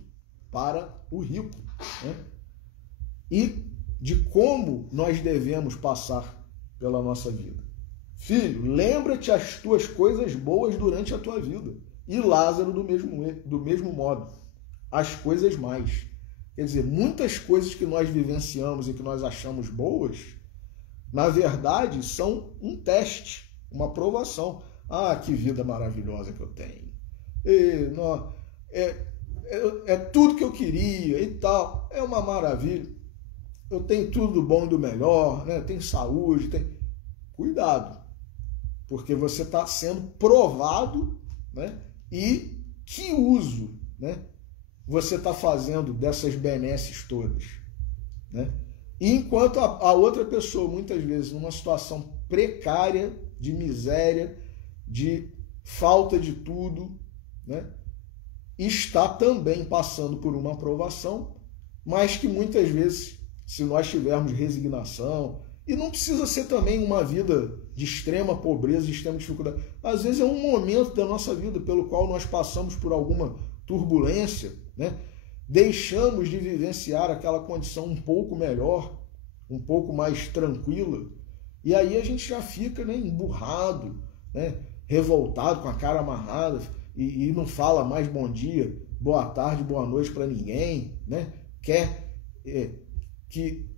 para o rico, né? E de como nós devemos passar pela nossa vida. Filho, lembra-te as tuas coisas boas durante a tua vida. E Lázaro do mesmo modo. As coisas mais. Quer dizer, muitas coisas que nós vivenciamos e que nós achamos boas, na verdade, são um teste, uma provação. Ah, que vida maravilhosa que eu tenho. É tudo que eu queria e tal. É uma maravilha. Eu tenho tudo do bom e do melhor, né? Tem saúde, tem... Cuidado, porque você está sendo provado, né? E que uso, né, você está fazendo dessas benesses todas, né? E enquanto a outra pessoa, muitas vezes, numa situação precária, de miséria, de falta de tudo, né, está também passando por uma provação, mas que muitas vezes, se nós tivermos resignação E não precisa ser também uma vida de extrema pobreza, de extrema dificuldade. Às vezes é um momento da nossa vida pelo qual nós passamos por alguma turbulência, né? Deixamos de vivenciar aquela condição um pouco melhor, um pouco mais tranquila, e aí a gente já fica, né, emburrado, né, revoltado, com a cara amarrada, e não fala mais bom dia, boa tarde, boa noite para ninguém, né? Quer que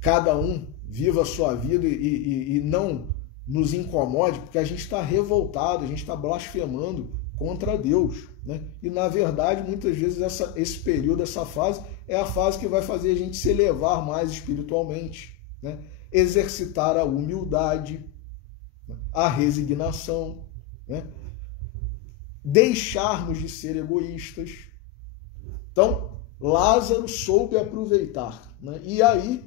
cada um viva a sua vida e não nos incomode, porque a gente está revoltado, a gente está blasfemando contra Deus, né? E na verdade, muitas vezes esse período, essa fase, é a fase que vai fazer a gente se elevar mais espiritualmente, né? Exercitar a humildade, a resignação, né? Deixarmos de ser egoístas. Então, Lázaro soube aproveitar, né? E aí,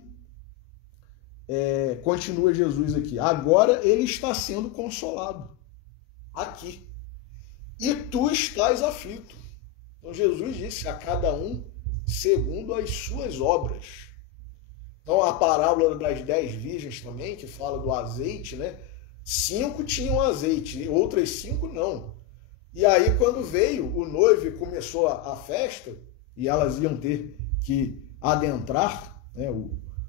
continua Jesus aqui, agora ele está sendo consolado, aqui. E tu estás aflito. Então Jesus disse a cada um segundo as suas obras. Então a parábola das 10 virgens também, que fala do azeite, né? 5 tinham azeite, outras 5 não. E aí quando veio o noivo e começou a festa, e elas iam ter que adentrar, né,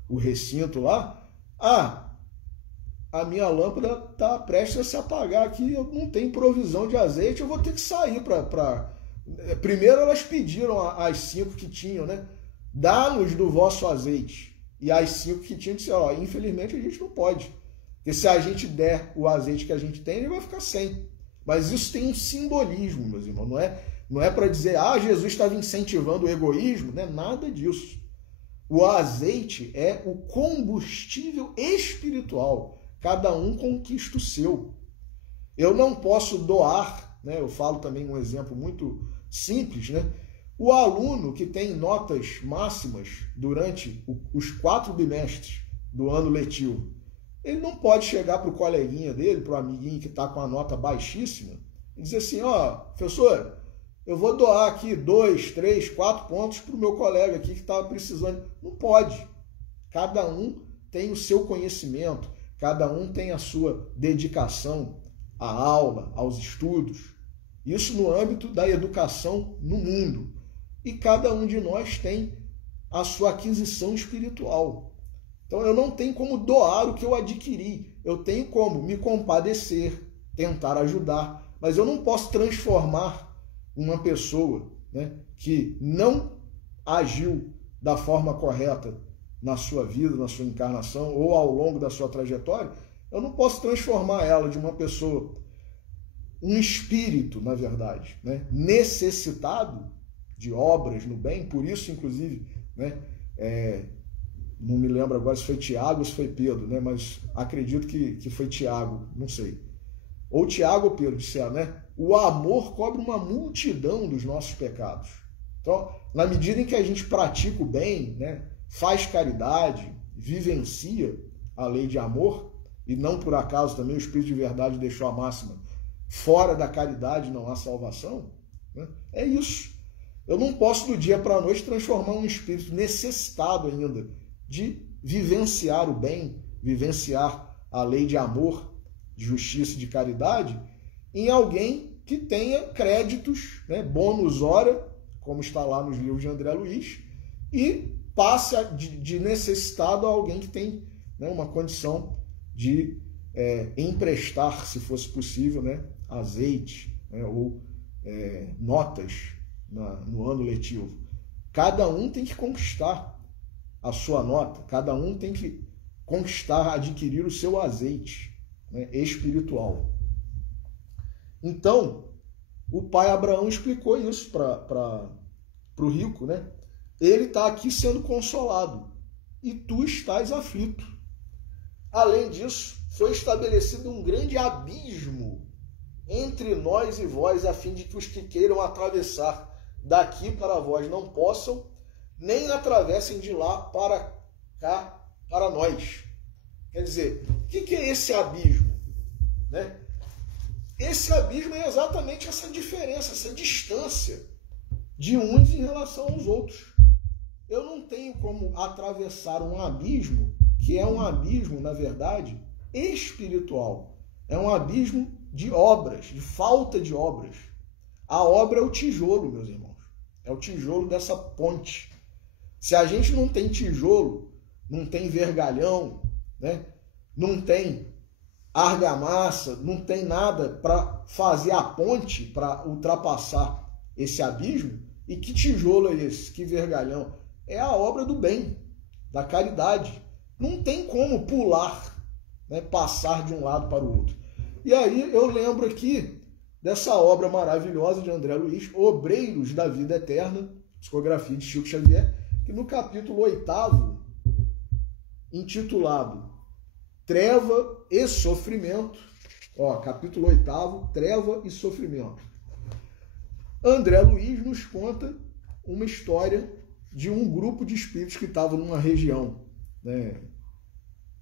o recinto lá, a minha lâmpada está prestes a se apagar aqui, eu não tenho provisão de azeite, eu vou ter que sair para... Primeiro elas pediram as 5 que tinham, né? Dá-nos do vosso azeite. E as 5 que tinham disseram, infelizmente a gente não pode. Porque se a gente der o azeite que a gente tem, ele vai ficar sem. Mas isso tem um simbolismo, meus irmãos. Não é para dizer, Jesus estava incentivando o egoísmo, não é nada disso. O azeite é o combustível espiritual. Cada um conquista o seu. Eu não posso doar, né? Eu falo também um exemplo muito simples, né? O aluno que tem notas máximas durante os 4 bimestres do ano letivo, ele não pode chegar para o coleguinha dele, para o amiguinho que está com a nota baixíssima, e dizer assim, professor, eu vou doar aqui 2, 3, 4 pontos para o meu colega aqui que estava precisando. Não pode. Cada um tem o seu conhecimento, cada um tem a sua dedicação à aula, aos estudos. Isso no âmbito da educação no mundo. E cada um de nós tem a sua aquisição espiritual. Então eu não tenho como doar o que eu adquiri. Eu tenho como me compadecer, tentar ajudar. Mas eu não posso transformar uma pessoa, né, que não agiu da forma correta na sua vida, na sua encarnação ou ao longo da sua trajetória, eu não posso transformar ela de uma pessoa, um espírito, na verdade, né, necessitado de obras no bem. Por isso, inclusive, né, não me lembro agora se foi Tiago ou se foi Pedro, né, mas acredito que foi Tiago, não sei. Ou Tiago ou Pedro disseram, né? O amor cobre uma multidão dos nossos pecados. Então, na medida em que a gente pratica o bem, né, faz caridade, vivencia a lei de amor, e não por acaso também o Espírito de Verdade deixou a máxima, fora da caridade não há salvação, né? É isso. Eu não posso do dia para a noite transformar um espírito necessitado ainda de vivenciar o bem, vivenciar a lei de amor, de justiça e de caridade, em alguém que tenha créditos, né, bônus hora, como está lá nos livros de André Luiz, e passe de necessitado a alguém que tem, né, uma condição de emprestar, se fosse possível, né, azeite, né, ou notas no ano letivo. Cada um tem que conquistar a sua nota, cada um tem que conquistar, adquirir o seu azeite, né, espiritual. Então, o pai Abraão explicou isso para o rico, né? Ele está aqui sendo consolado e tu estás aflito. Além disso, foi estabelecido um grande abismo entre nós e vós, a fim de que os que queiram atravessar daqui para vós não possam, nem atravessem de lá para cá, para nós. Quer dizer, o que é esse abismo, né? Esse abismo é exatamente essa diferença, essa distância de uns em relação aos outros. Eu não tenho como atravessar um abismo que é um abismo, na verdade, espiritual. É um abismo de obras, de falta de obras. A obra é o tijolo, meus irmãos. É o tijolo dessa ponte. Se a gente não tem tijolo, não tem vergalhão, né? Não tem argamassa, não tem nada para fazer a ponte, para ultrapassar esse abismo, e que tijolo é esse? Que vergalhão? É a obra do bem, da caridade. Não tem como pular, né? Passar de um lado para o outro. E aí eu lembro aqui dessa obra maravilhosa de André Luiz, Obreiros da Vida Eterna, psicografia de Chico Xavier, que no capítulo 8º, intitulado Treva e Sofrimento, capítulo 8º, Treva e Sofrimento, André Luiz nos conta uma história de um grupo de espíritos que estavam numa região, né,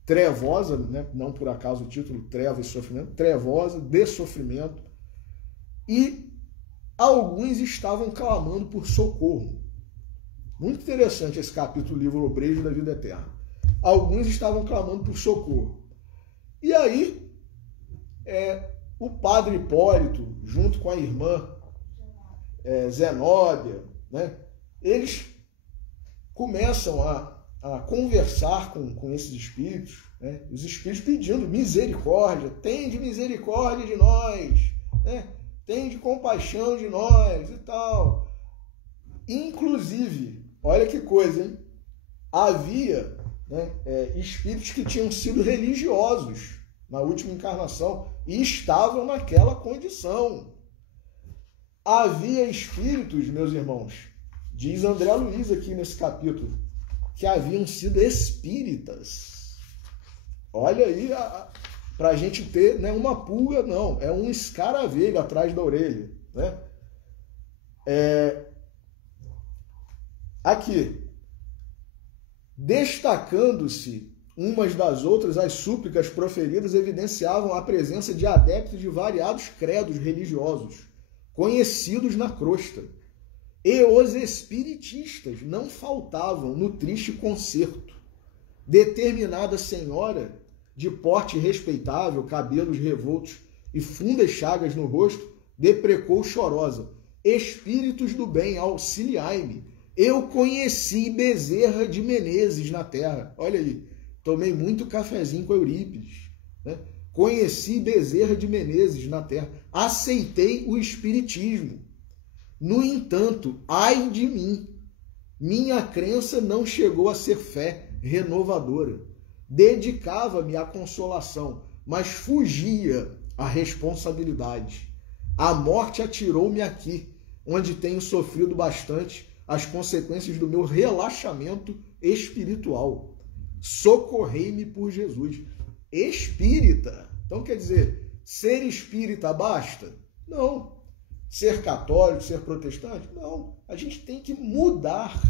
trevosa, né, não por acaso o título Treva e Sofrimento, trevosa, de sofrimento, e alguns estavam clamando por socorro. Muito interessante esse capítulo do livro Obreiros da Vida Eterna. Alguns estavam clamando por socorro. E aí, o padre Hipólito, junto com a irmã Zenóbia, né, eles começam a conversar com esses espíritos, né, os espíritos pedindo misericórdia, tende misericórdia de nós, né, tende compaixão de nós e tal. Inclusive, olha que coisa, hein? Havia, né, espíritos que tinham sido religiosos na última encarnação e estavam naquela condição. Havia espíritos, meus irmãos, diz André Luiz aqui nesse capítulo, que haviam sido espíritas. Olha aí, para a gente ter, não é uma pulga, não, é um escaravelho atrás da orelha, né? Aqui, destacando-se umas das outras, as súplicas proferidas evidenciavam a presença de adeptos de variados credos religiosos, conhecidos na crosta. E os espiritistas não faltavam no triste concerto. Determinada senhora, de porte respeitável, cabelos revoltos e fundas chagas no rosto, deprecou chorosa: espíritos do bem, auxiliai-me. Eu conheci Bezerra de Menezes na terra. Olha aí, tomei muito cafezinho com Eurípides, né? Conheci Bezerra de Menezes na terra. Aceitei o espiritismo. No entanto, ai de mim, minha crença não chegou a ser fé renovadora. Dedicava-me à consolação, mas fugia à responsabilidade. A morte atirou-me aqui, onde tenho sofrido bastante as consequências do meu relaxamento espiritual. Socorrei-me por Jesus. Espírita. Então, quer dizer, ser espírita basta? Não. Ser católico, ser protestante? Não. A gente tem que mudar.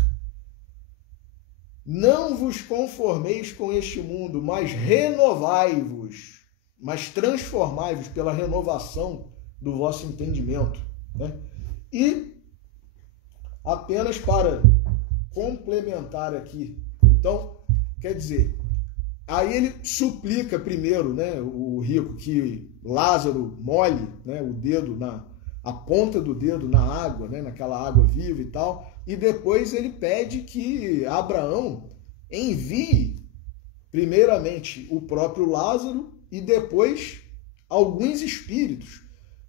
Não vos conformeis com este mundo, mas renovai-vos, mas transformai-vos pela renovação do vosso entendimento, né? E apenas para complementar aqui, então, quer dizer, aí ele suplica primeiro, né, o rico, que Lázaro molhe, né, o dedo, a ponta do dedo na água, né, naquela água viva e tal, e depois ele pede que Abraão envie primeiramente o próprio Lázaro e depois alguns espíritos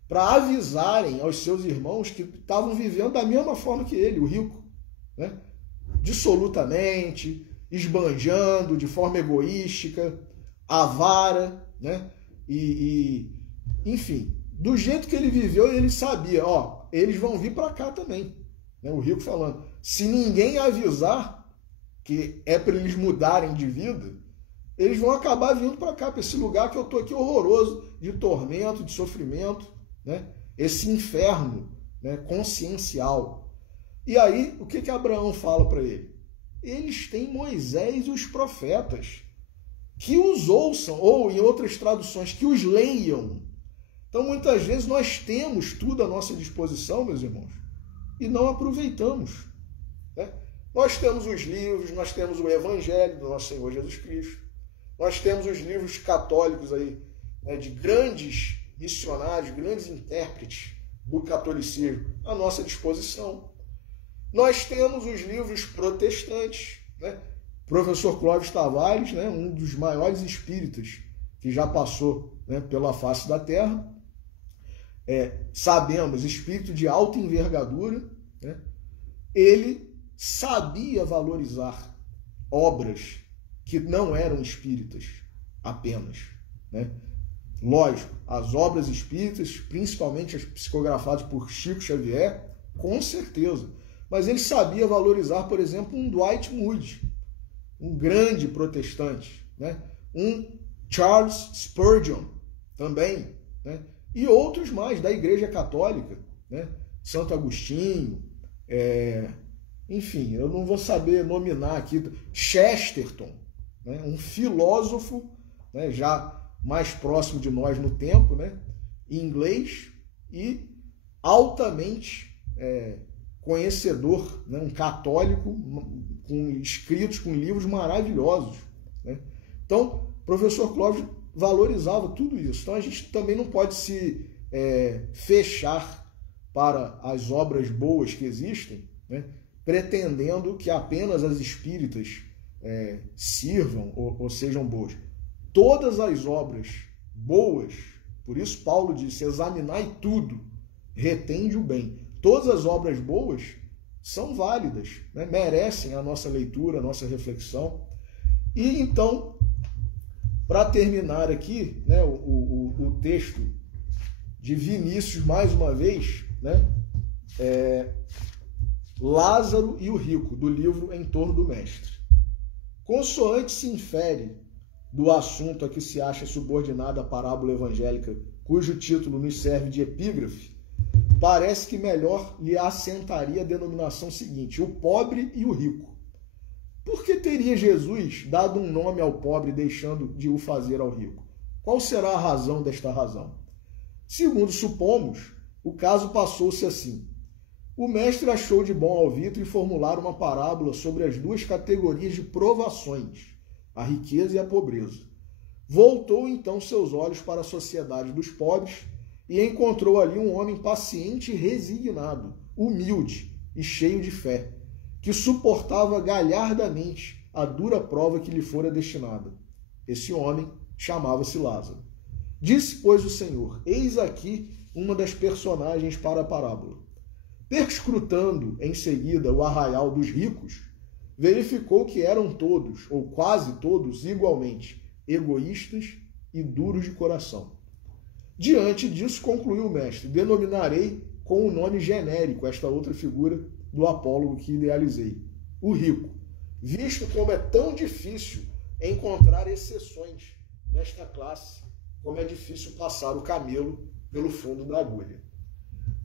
para avisarem aos seus irmãos que estavam vivendo da mesma forma que ele, o rico, né, dissolutamente, esbanjando de forma egoística, avara, né, enfim, do jeito que ele viveu, ele sabia, eles vão vir para cá também, né, o rico falando, se ninguém avisar que é para eles mudarem de vida, eles vão acabar vindo para cá, para esse lugar que eu estou aqui horroroso, de tormento, de sofrimento, né, esse inferno, né, consciencial. E aí, o que Abraão fala para ele? Eles têm Moisés e os profetas, que os ouçam, ou em outras traduções, que os leiam. Então, muitas vezes, nós temos tudo à nossa disposição, meus irmãos, e não aproveitamos, né? Nós temos os livros, nós temos o Evangelho do nosso Senhor Jesus Cristo, Nós temos os livros católicos aí, né, de grandes missionários, grandes intérpretes do catolicismo à nossa disposição. Nós temos os livros protestantes, né? Professor Clóvis Tavares, né, um dos maiores espíritas que já passou, né, pela face da Terra, sabemos, espírito de alta envergadura, né? Ele sabia valorizar obras que não eram espíritas apenas, né? Lógico, as obras espíritas, principalmente as psicografadas por Chico Xavier, com certeza. Mas ele sabia valorizar, por exemplo, um Dwight Moody, um grande protestante, né? Um Charles Spurgeon também, né? E outros mais da Igreja Católica, né? Santo Agostinho, enfim, eu não vou saber nominar aqui, Chesterton, né? Um filósofo, né, já mais próximo de nós no tempo, né, inglês, e altamente conhecedor, né, um católico, com escritos, com livros maravilhosos, né? Então, o professor Clóvis valorizava tudo isso. Então, a gente também não pode se fechar para as obras boas que existem, né, pretendendo que apenas as espíritas sirvam ou sejam boas. Todas as obras boas, por isso Paulo disse, examinai tudo, retende o bem. Todas as obras boas são válidas, né? Merecem a nossa leitura, a nossa reflexão. E então, para terminar aqui, né, o texto de Vinícius, mais uma vez, né, Lázaro e o Rico, do livro Em Torno do Mestre. Consoante se infere do assunto a que se acha subordinada a parábola evangélica, cujo título nos serve de epígrafe, parece que melhor lhe assentaria a denominação seguinte, o pobre e o rico. Por que teria Jesus dado um nome ao pobre, deixando de o fazer ao rico? Qual será a razão desta razão? Segundo supomos, o caso passou-se assim. O mestre achou de bom alvitre formular uma parábola sobre as duas categorias de provações, a riqueza e a pobreza. Voltou então seus olhos para a sociedade dos pobres e encontrou ali um homem paciente e resignado, humilde e cheio de fé, que suportava galhardamente a dura prova que lhe fora destinada. Esse homem chamava-se Lázaro. Disse, pois, o Senhor, eis aqui uma das personagens para a parábola. Perscrutando em seguida o arraial dos ricos, verificou que eram todos, ou quase todos, igualmente egoístas e duros de coração. Diante disso, concluiu o mestre, denominarei com o nome genérico esta outra figura do apólogo que idealizei, o rico, visto como é tão difícil encontrar exceções nesta classe, como é difícil passar o camelo pelo fundo da agulha.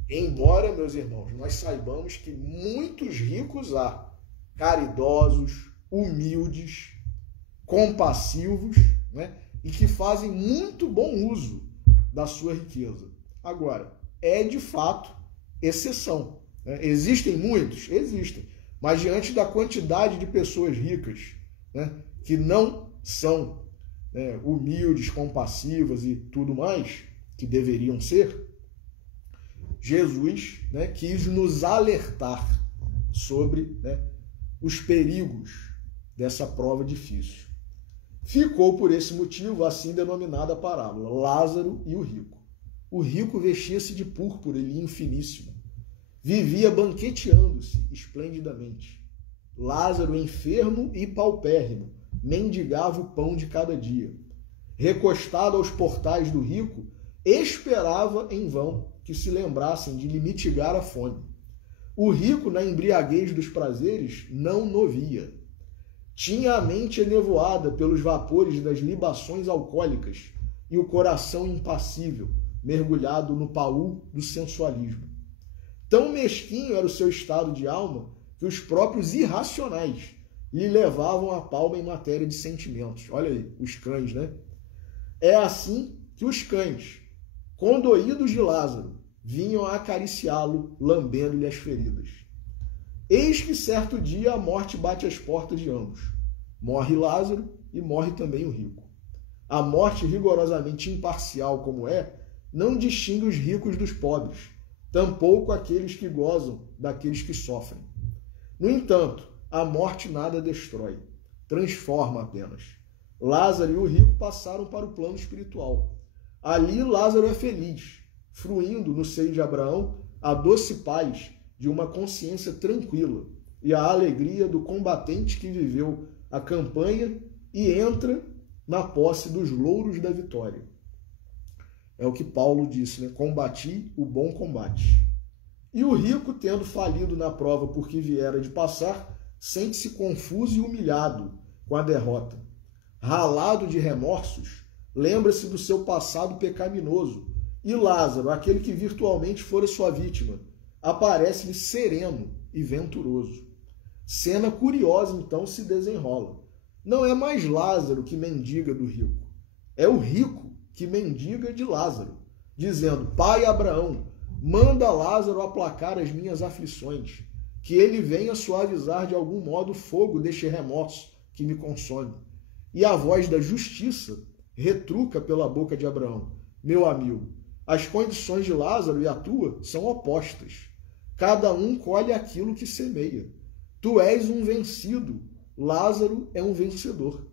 Embora, meus irmãos, nós saibamos que muitos ricos há, caridosos, humildes, compassivos, né, e que fazem muito bom uso da sua riqueza. Agora, é de fato exceção, né? Existem muitos? Existem. Mas diante da quantidade de pessoas ricas, né, que não são, né, humildes, compassivas e tudo mais, que deveriam ser, Jesus, né, quis nos alertar sobre, né, os perigos dessa prova difícil. Ficou por esse motivo assim denominada a parábola, Lázaro e o rico. O rico vestia-se de púrpura e linho finíssimo. Vivia banqueteando-se esplendidamente. Lázaro, enfermo e paupérrimo, mendigava o pão de cada dia. Recostado aos portais do rico, esperava em vão que se lembrassem de lhe mitigar a fome. O rico, na embriaguez dos prazeres, não novia. Tinha a mente enevoada pelos vapores das libações alcoólicas e o coração impassível, mergulhado no paú do sensualismo. Tão mesquinho era o seu estado de alma que os próprios irracionais lhe levavam a palma em matéria de sentimentos. Olha aí, os cães, né? É assim que os cães, condoídos de Lázaro, vinham a acariciá-lo, lambendo-lhe as feridas. Eis que certo dia a morte bate às portas de ambos. Morre Lázaro e morre também o rico. A morte rigorosamente imparcial como não distingue os ricos dos pobres, tampouco aqueles que gozam daqueles que sofrem. No entanto, a morte nada destrói, transforma apenas. Lázaro e o rico passaram para o plano espiritual. Ali Lázaro é feliz, fruindo no seio de Abraão a doce paz de uma consciência tranquila e a alegria do combatente que viveu a campanha e entra na posse dos louros da vitória. É o que Paulo disse, né? Combati o bom combate. E o rico, tendo falido na prova por que viera de passar, sente-se confuso e humilhado com a derrota. Ralado de remorsos, lembra-se do seu passado pecaminoso. E Lázaro, aquele que virtualmente fora sua vítima, aparece-lhe sereno e venturoso. Cena curiosa, então, se desenrola. Não é mais Lázaro que mendiga do rico. É o rico que mendiga de Lázaro, dizendo: Pai Abraão, manda Lázaro aplacar as minhas aflições, que ele venha suavizar de algum modo o fogo deste remorso que me consome. E a voz da justiça retruca pela boca de Abraão: Meu amigo, as condições de Lázaro e a tua são opostas. Cada um colhe aquilo que semeia. Tu és um vencido, Lázaro é um vencedor.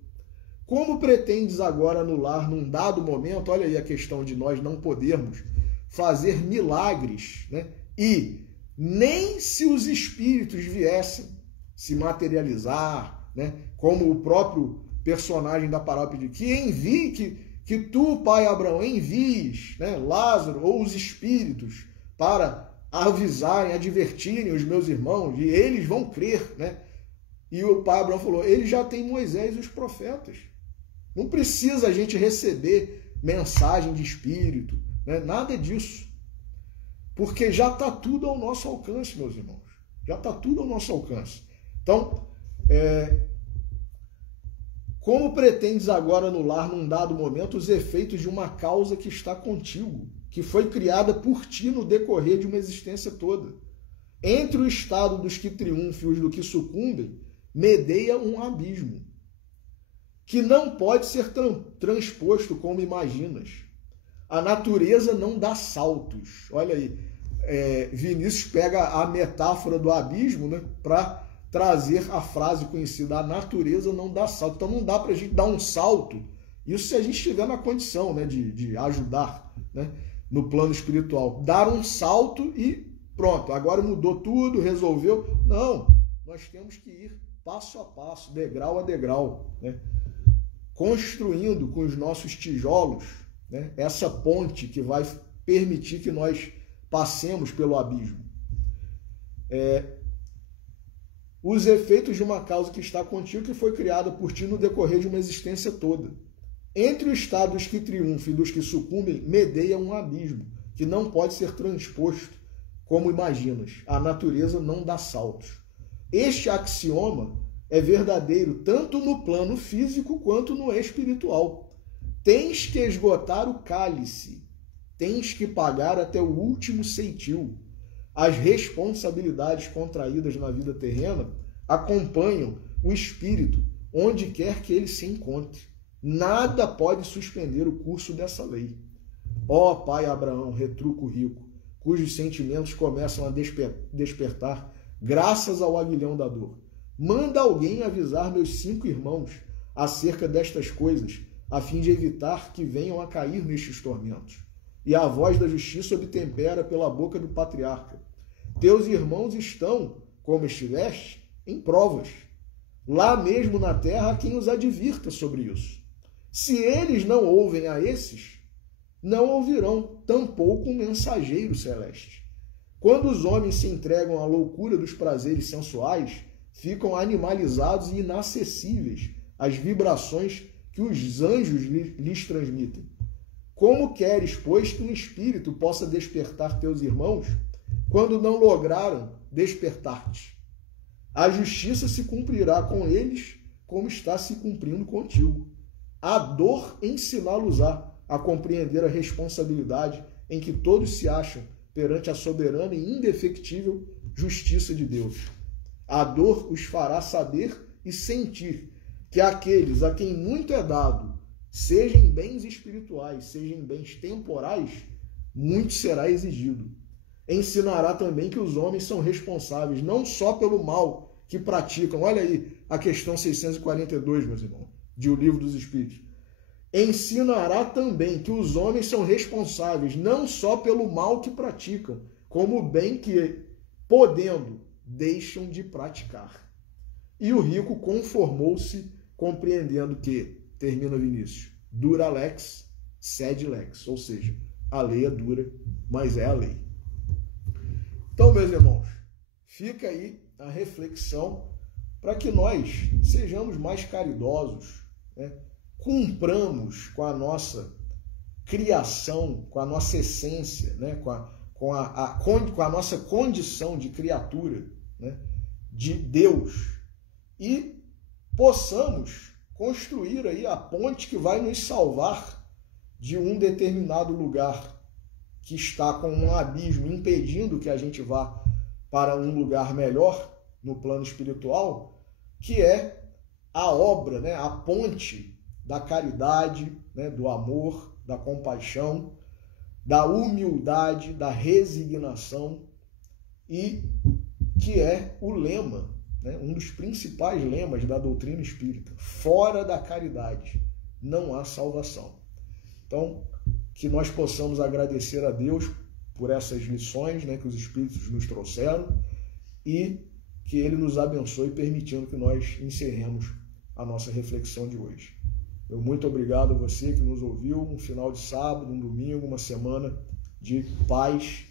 Como pretendes agora anular num dado momento, olha aí a questão de nós não podermos fazer milagres, né? E nem se os espíritos viessem se materializar, né? Como o próprio personagem da parábola diz, que envie, que tu, pai Abraão, envies, né, Lázaro ou os espíritos para avisarem, advertirem os meus irmãos, e eles vão crer, né? E o pai Abraão falou, ele já tem Moisés e os profetas. Não precisa a gente receber mensagem de espírito, né? Nada disso. Porque já está tudo ao nosso alcance, meus irmãos. Já está tudo ao nosso alcance. Então, como pretendes agora anular num dado momento os efeitos de uma causa que está contigo, que foi criada por ti no decorrer de uma existência toda? Entre o estado dos que triunfam e os do que sucumbem, medeia um abismo, que não pode ser transposto como imaginas. A natureza não dá saltos. Olha aí, Vinícius pega a metáfora do abismo, né, para trazer a frase conhecida, a natureza não dá salto. Então não dá para a gente dar um salto, isso se a gente estiver na condição, né, de ajudar, né, no plano espiritual. Dar um salto e pronto, agora mudou tudo, resolveu. Não, nós temos que ir passo a passo, degrau a degrau, né, construindo com os nossos tijolos, né, essa ponte que vai permitir que nós passemos pelo abismo. Os efeitos de uma causa que está contigo, que foi criada por ti no decorrer de uma existência toda. Entre o estado dos que triunfam e dos que sucumbem, medeia um abismo, que não pode ser transposto como imaginas. A natureza não dá saltos. Este axioma é verdadeiro tanto no plano físico quanto no espiritual. Tens que esgotar o cálice, tens que pagar até o último ceitil. As responsabilidades contraídas na vida terrena acompanham o espírito onde quer que ele se encontre. Nada pode suspender o curso dessa lei. Ó pai Abraão, retruca o rico, cujos sentimentos começam a despertar graças ao aguilhão da dor. Manda alguém avisar meus 5 irmãos acerca destas coisas, a fim de evitar que venham a cair nestes tormentos. E a voz da justiça obtempera pela boca do patriarca. Teus irmãos estão, como estiveste, em provas. Lá mesmo na terra há quem os advirta sobre isso. Se eles não ouvem a esses, não ouvirão tampouco um mensageiro celeste. Quando os homens se entregam à loucura dos prazeres sensuais, ficam animalizados e inacessíveis às vibrações que os anjos lhes transmitem. Como queres, pois, que um espírito possa despertar teus irmãos quando não lograram despertar-te? A justiça se cumprirá com eles como está se cumprindo contigo. A dor ensiná-los-á a compreender a responsabilidade em que todos se acham perante a soberana e indefectível justiça de Deus. A dor os fará saber e sentir que aqueles a quem muito é dado seja em bens espirituais, seja em bens temporais, muito será exigido. Ensinará também que os homens são responsáveis não só pelo mal que praticam. Olha aí a questão 642, meus irmãos, de O Livro dos Espíritos. Ensinará também que os homens são responsáveis não só pelo mal que praticam, como o bem que, podendo, deixam de praticar. E o rico conformou-se, compreendendo que, termina Vinícius, dura lex, sed lex, ou seja, a lei é dura, mas é a lei. Então, meus irmãos, fica aí a reflexão para que nós sejamos mais caridosos, né? Cumpramos com a nossa criação, com a nossa essência, né? com a nossa condição de criatura, né? De Deus, e possamos construir aí a ponte que vai nos salvar de um determinado lugar que está com um abismo impedindo que a gente vá para um lugar melhor no plano espiritual, que é a obra, né? A ponte da caridade, né? Do amor, da compaixão, da humildade, da resignação, e que é o lema, né? Um dos principais lemas da doutrina espírita: fora da caridade não há salvação. Então, que nós possamos agradecer a Deus por essas lições, né, que os Espíritos nos trouxeram, e que Ele nos abençoe, permitindo que nós encerremos a nossa reflexão de hoje. Eu muito obrigado a você que nos ouviu. Um final de sábado, um domingo, uma semana de paz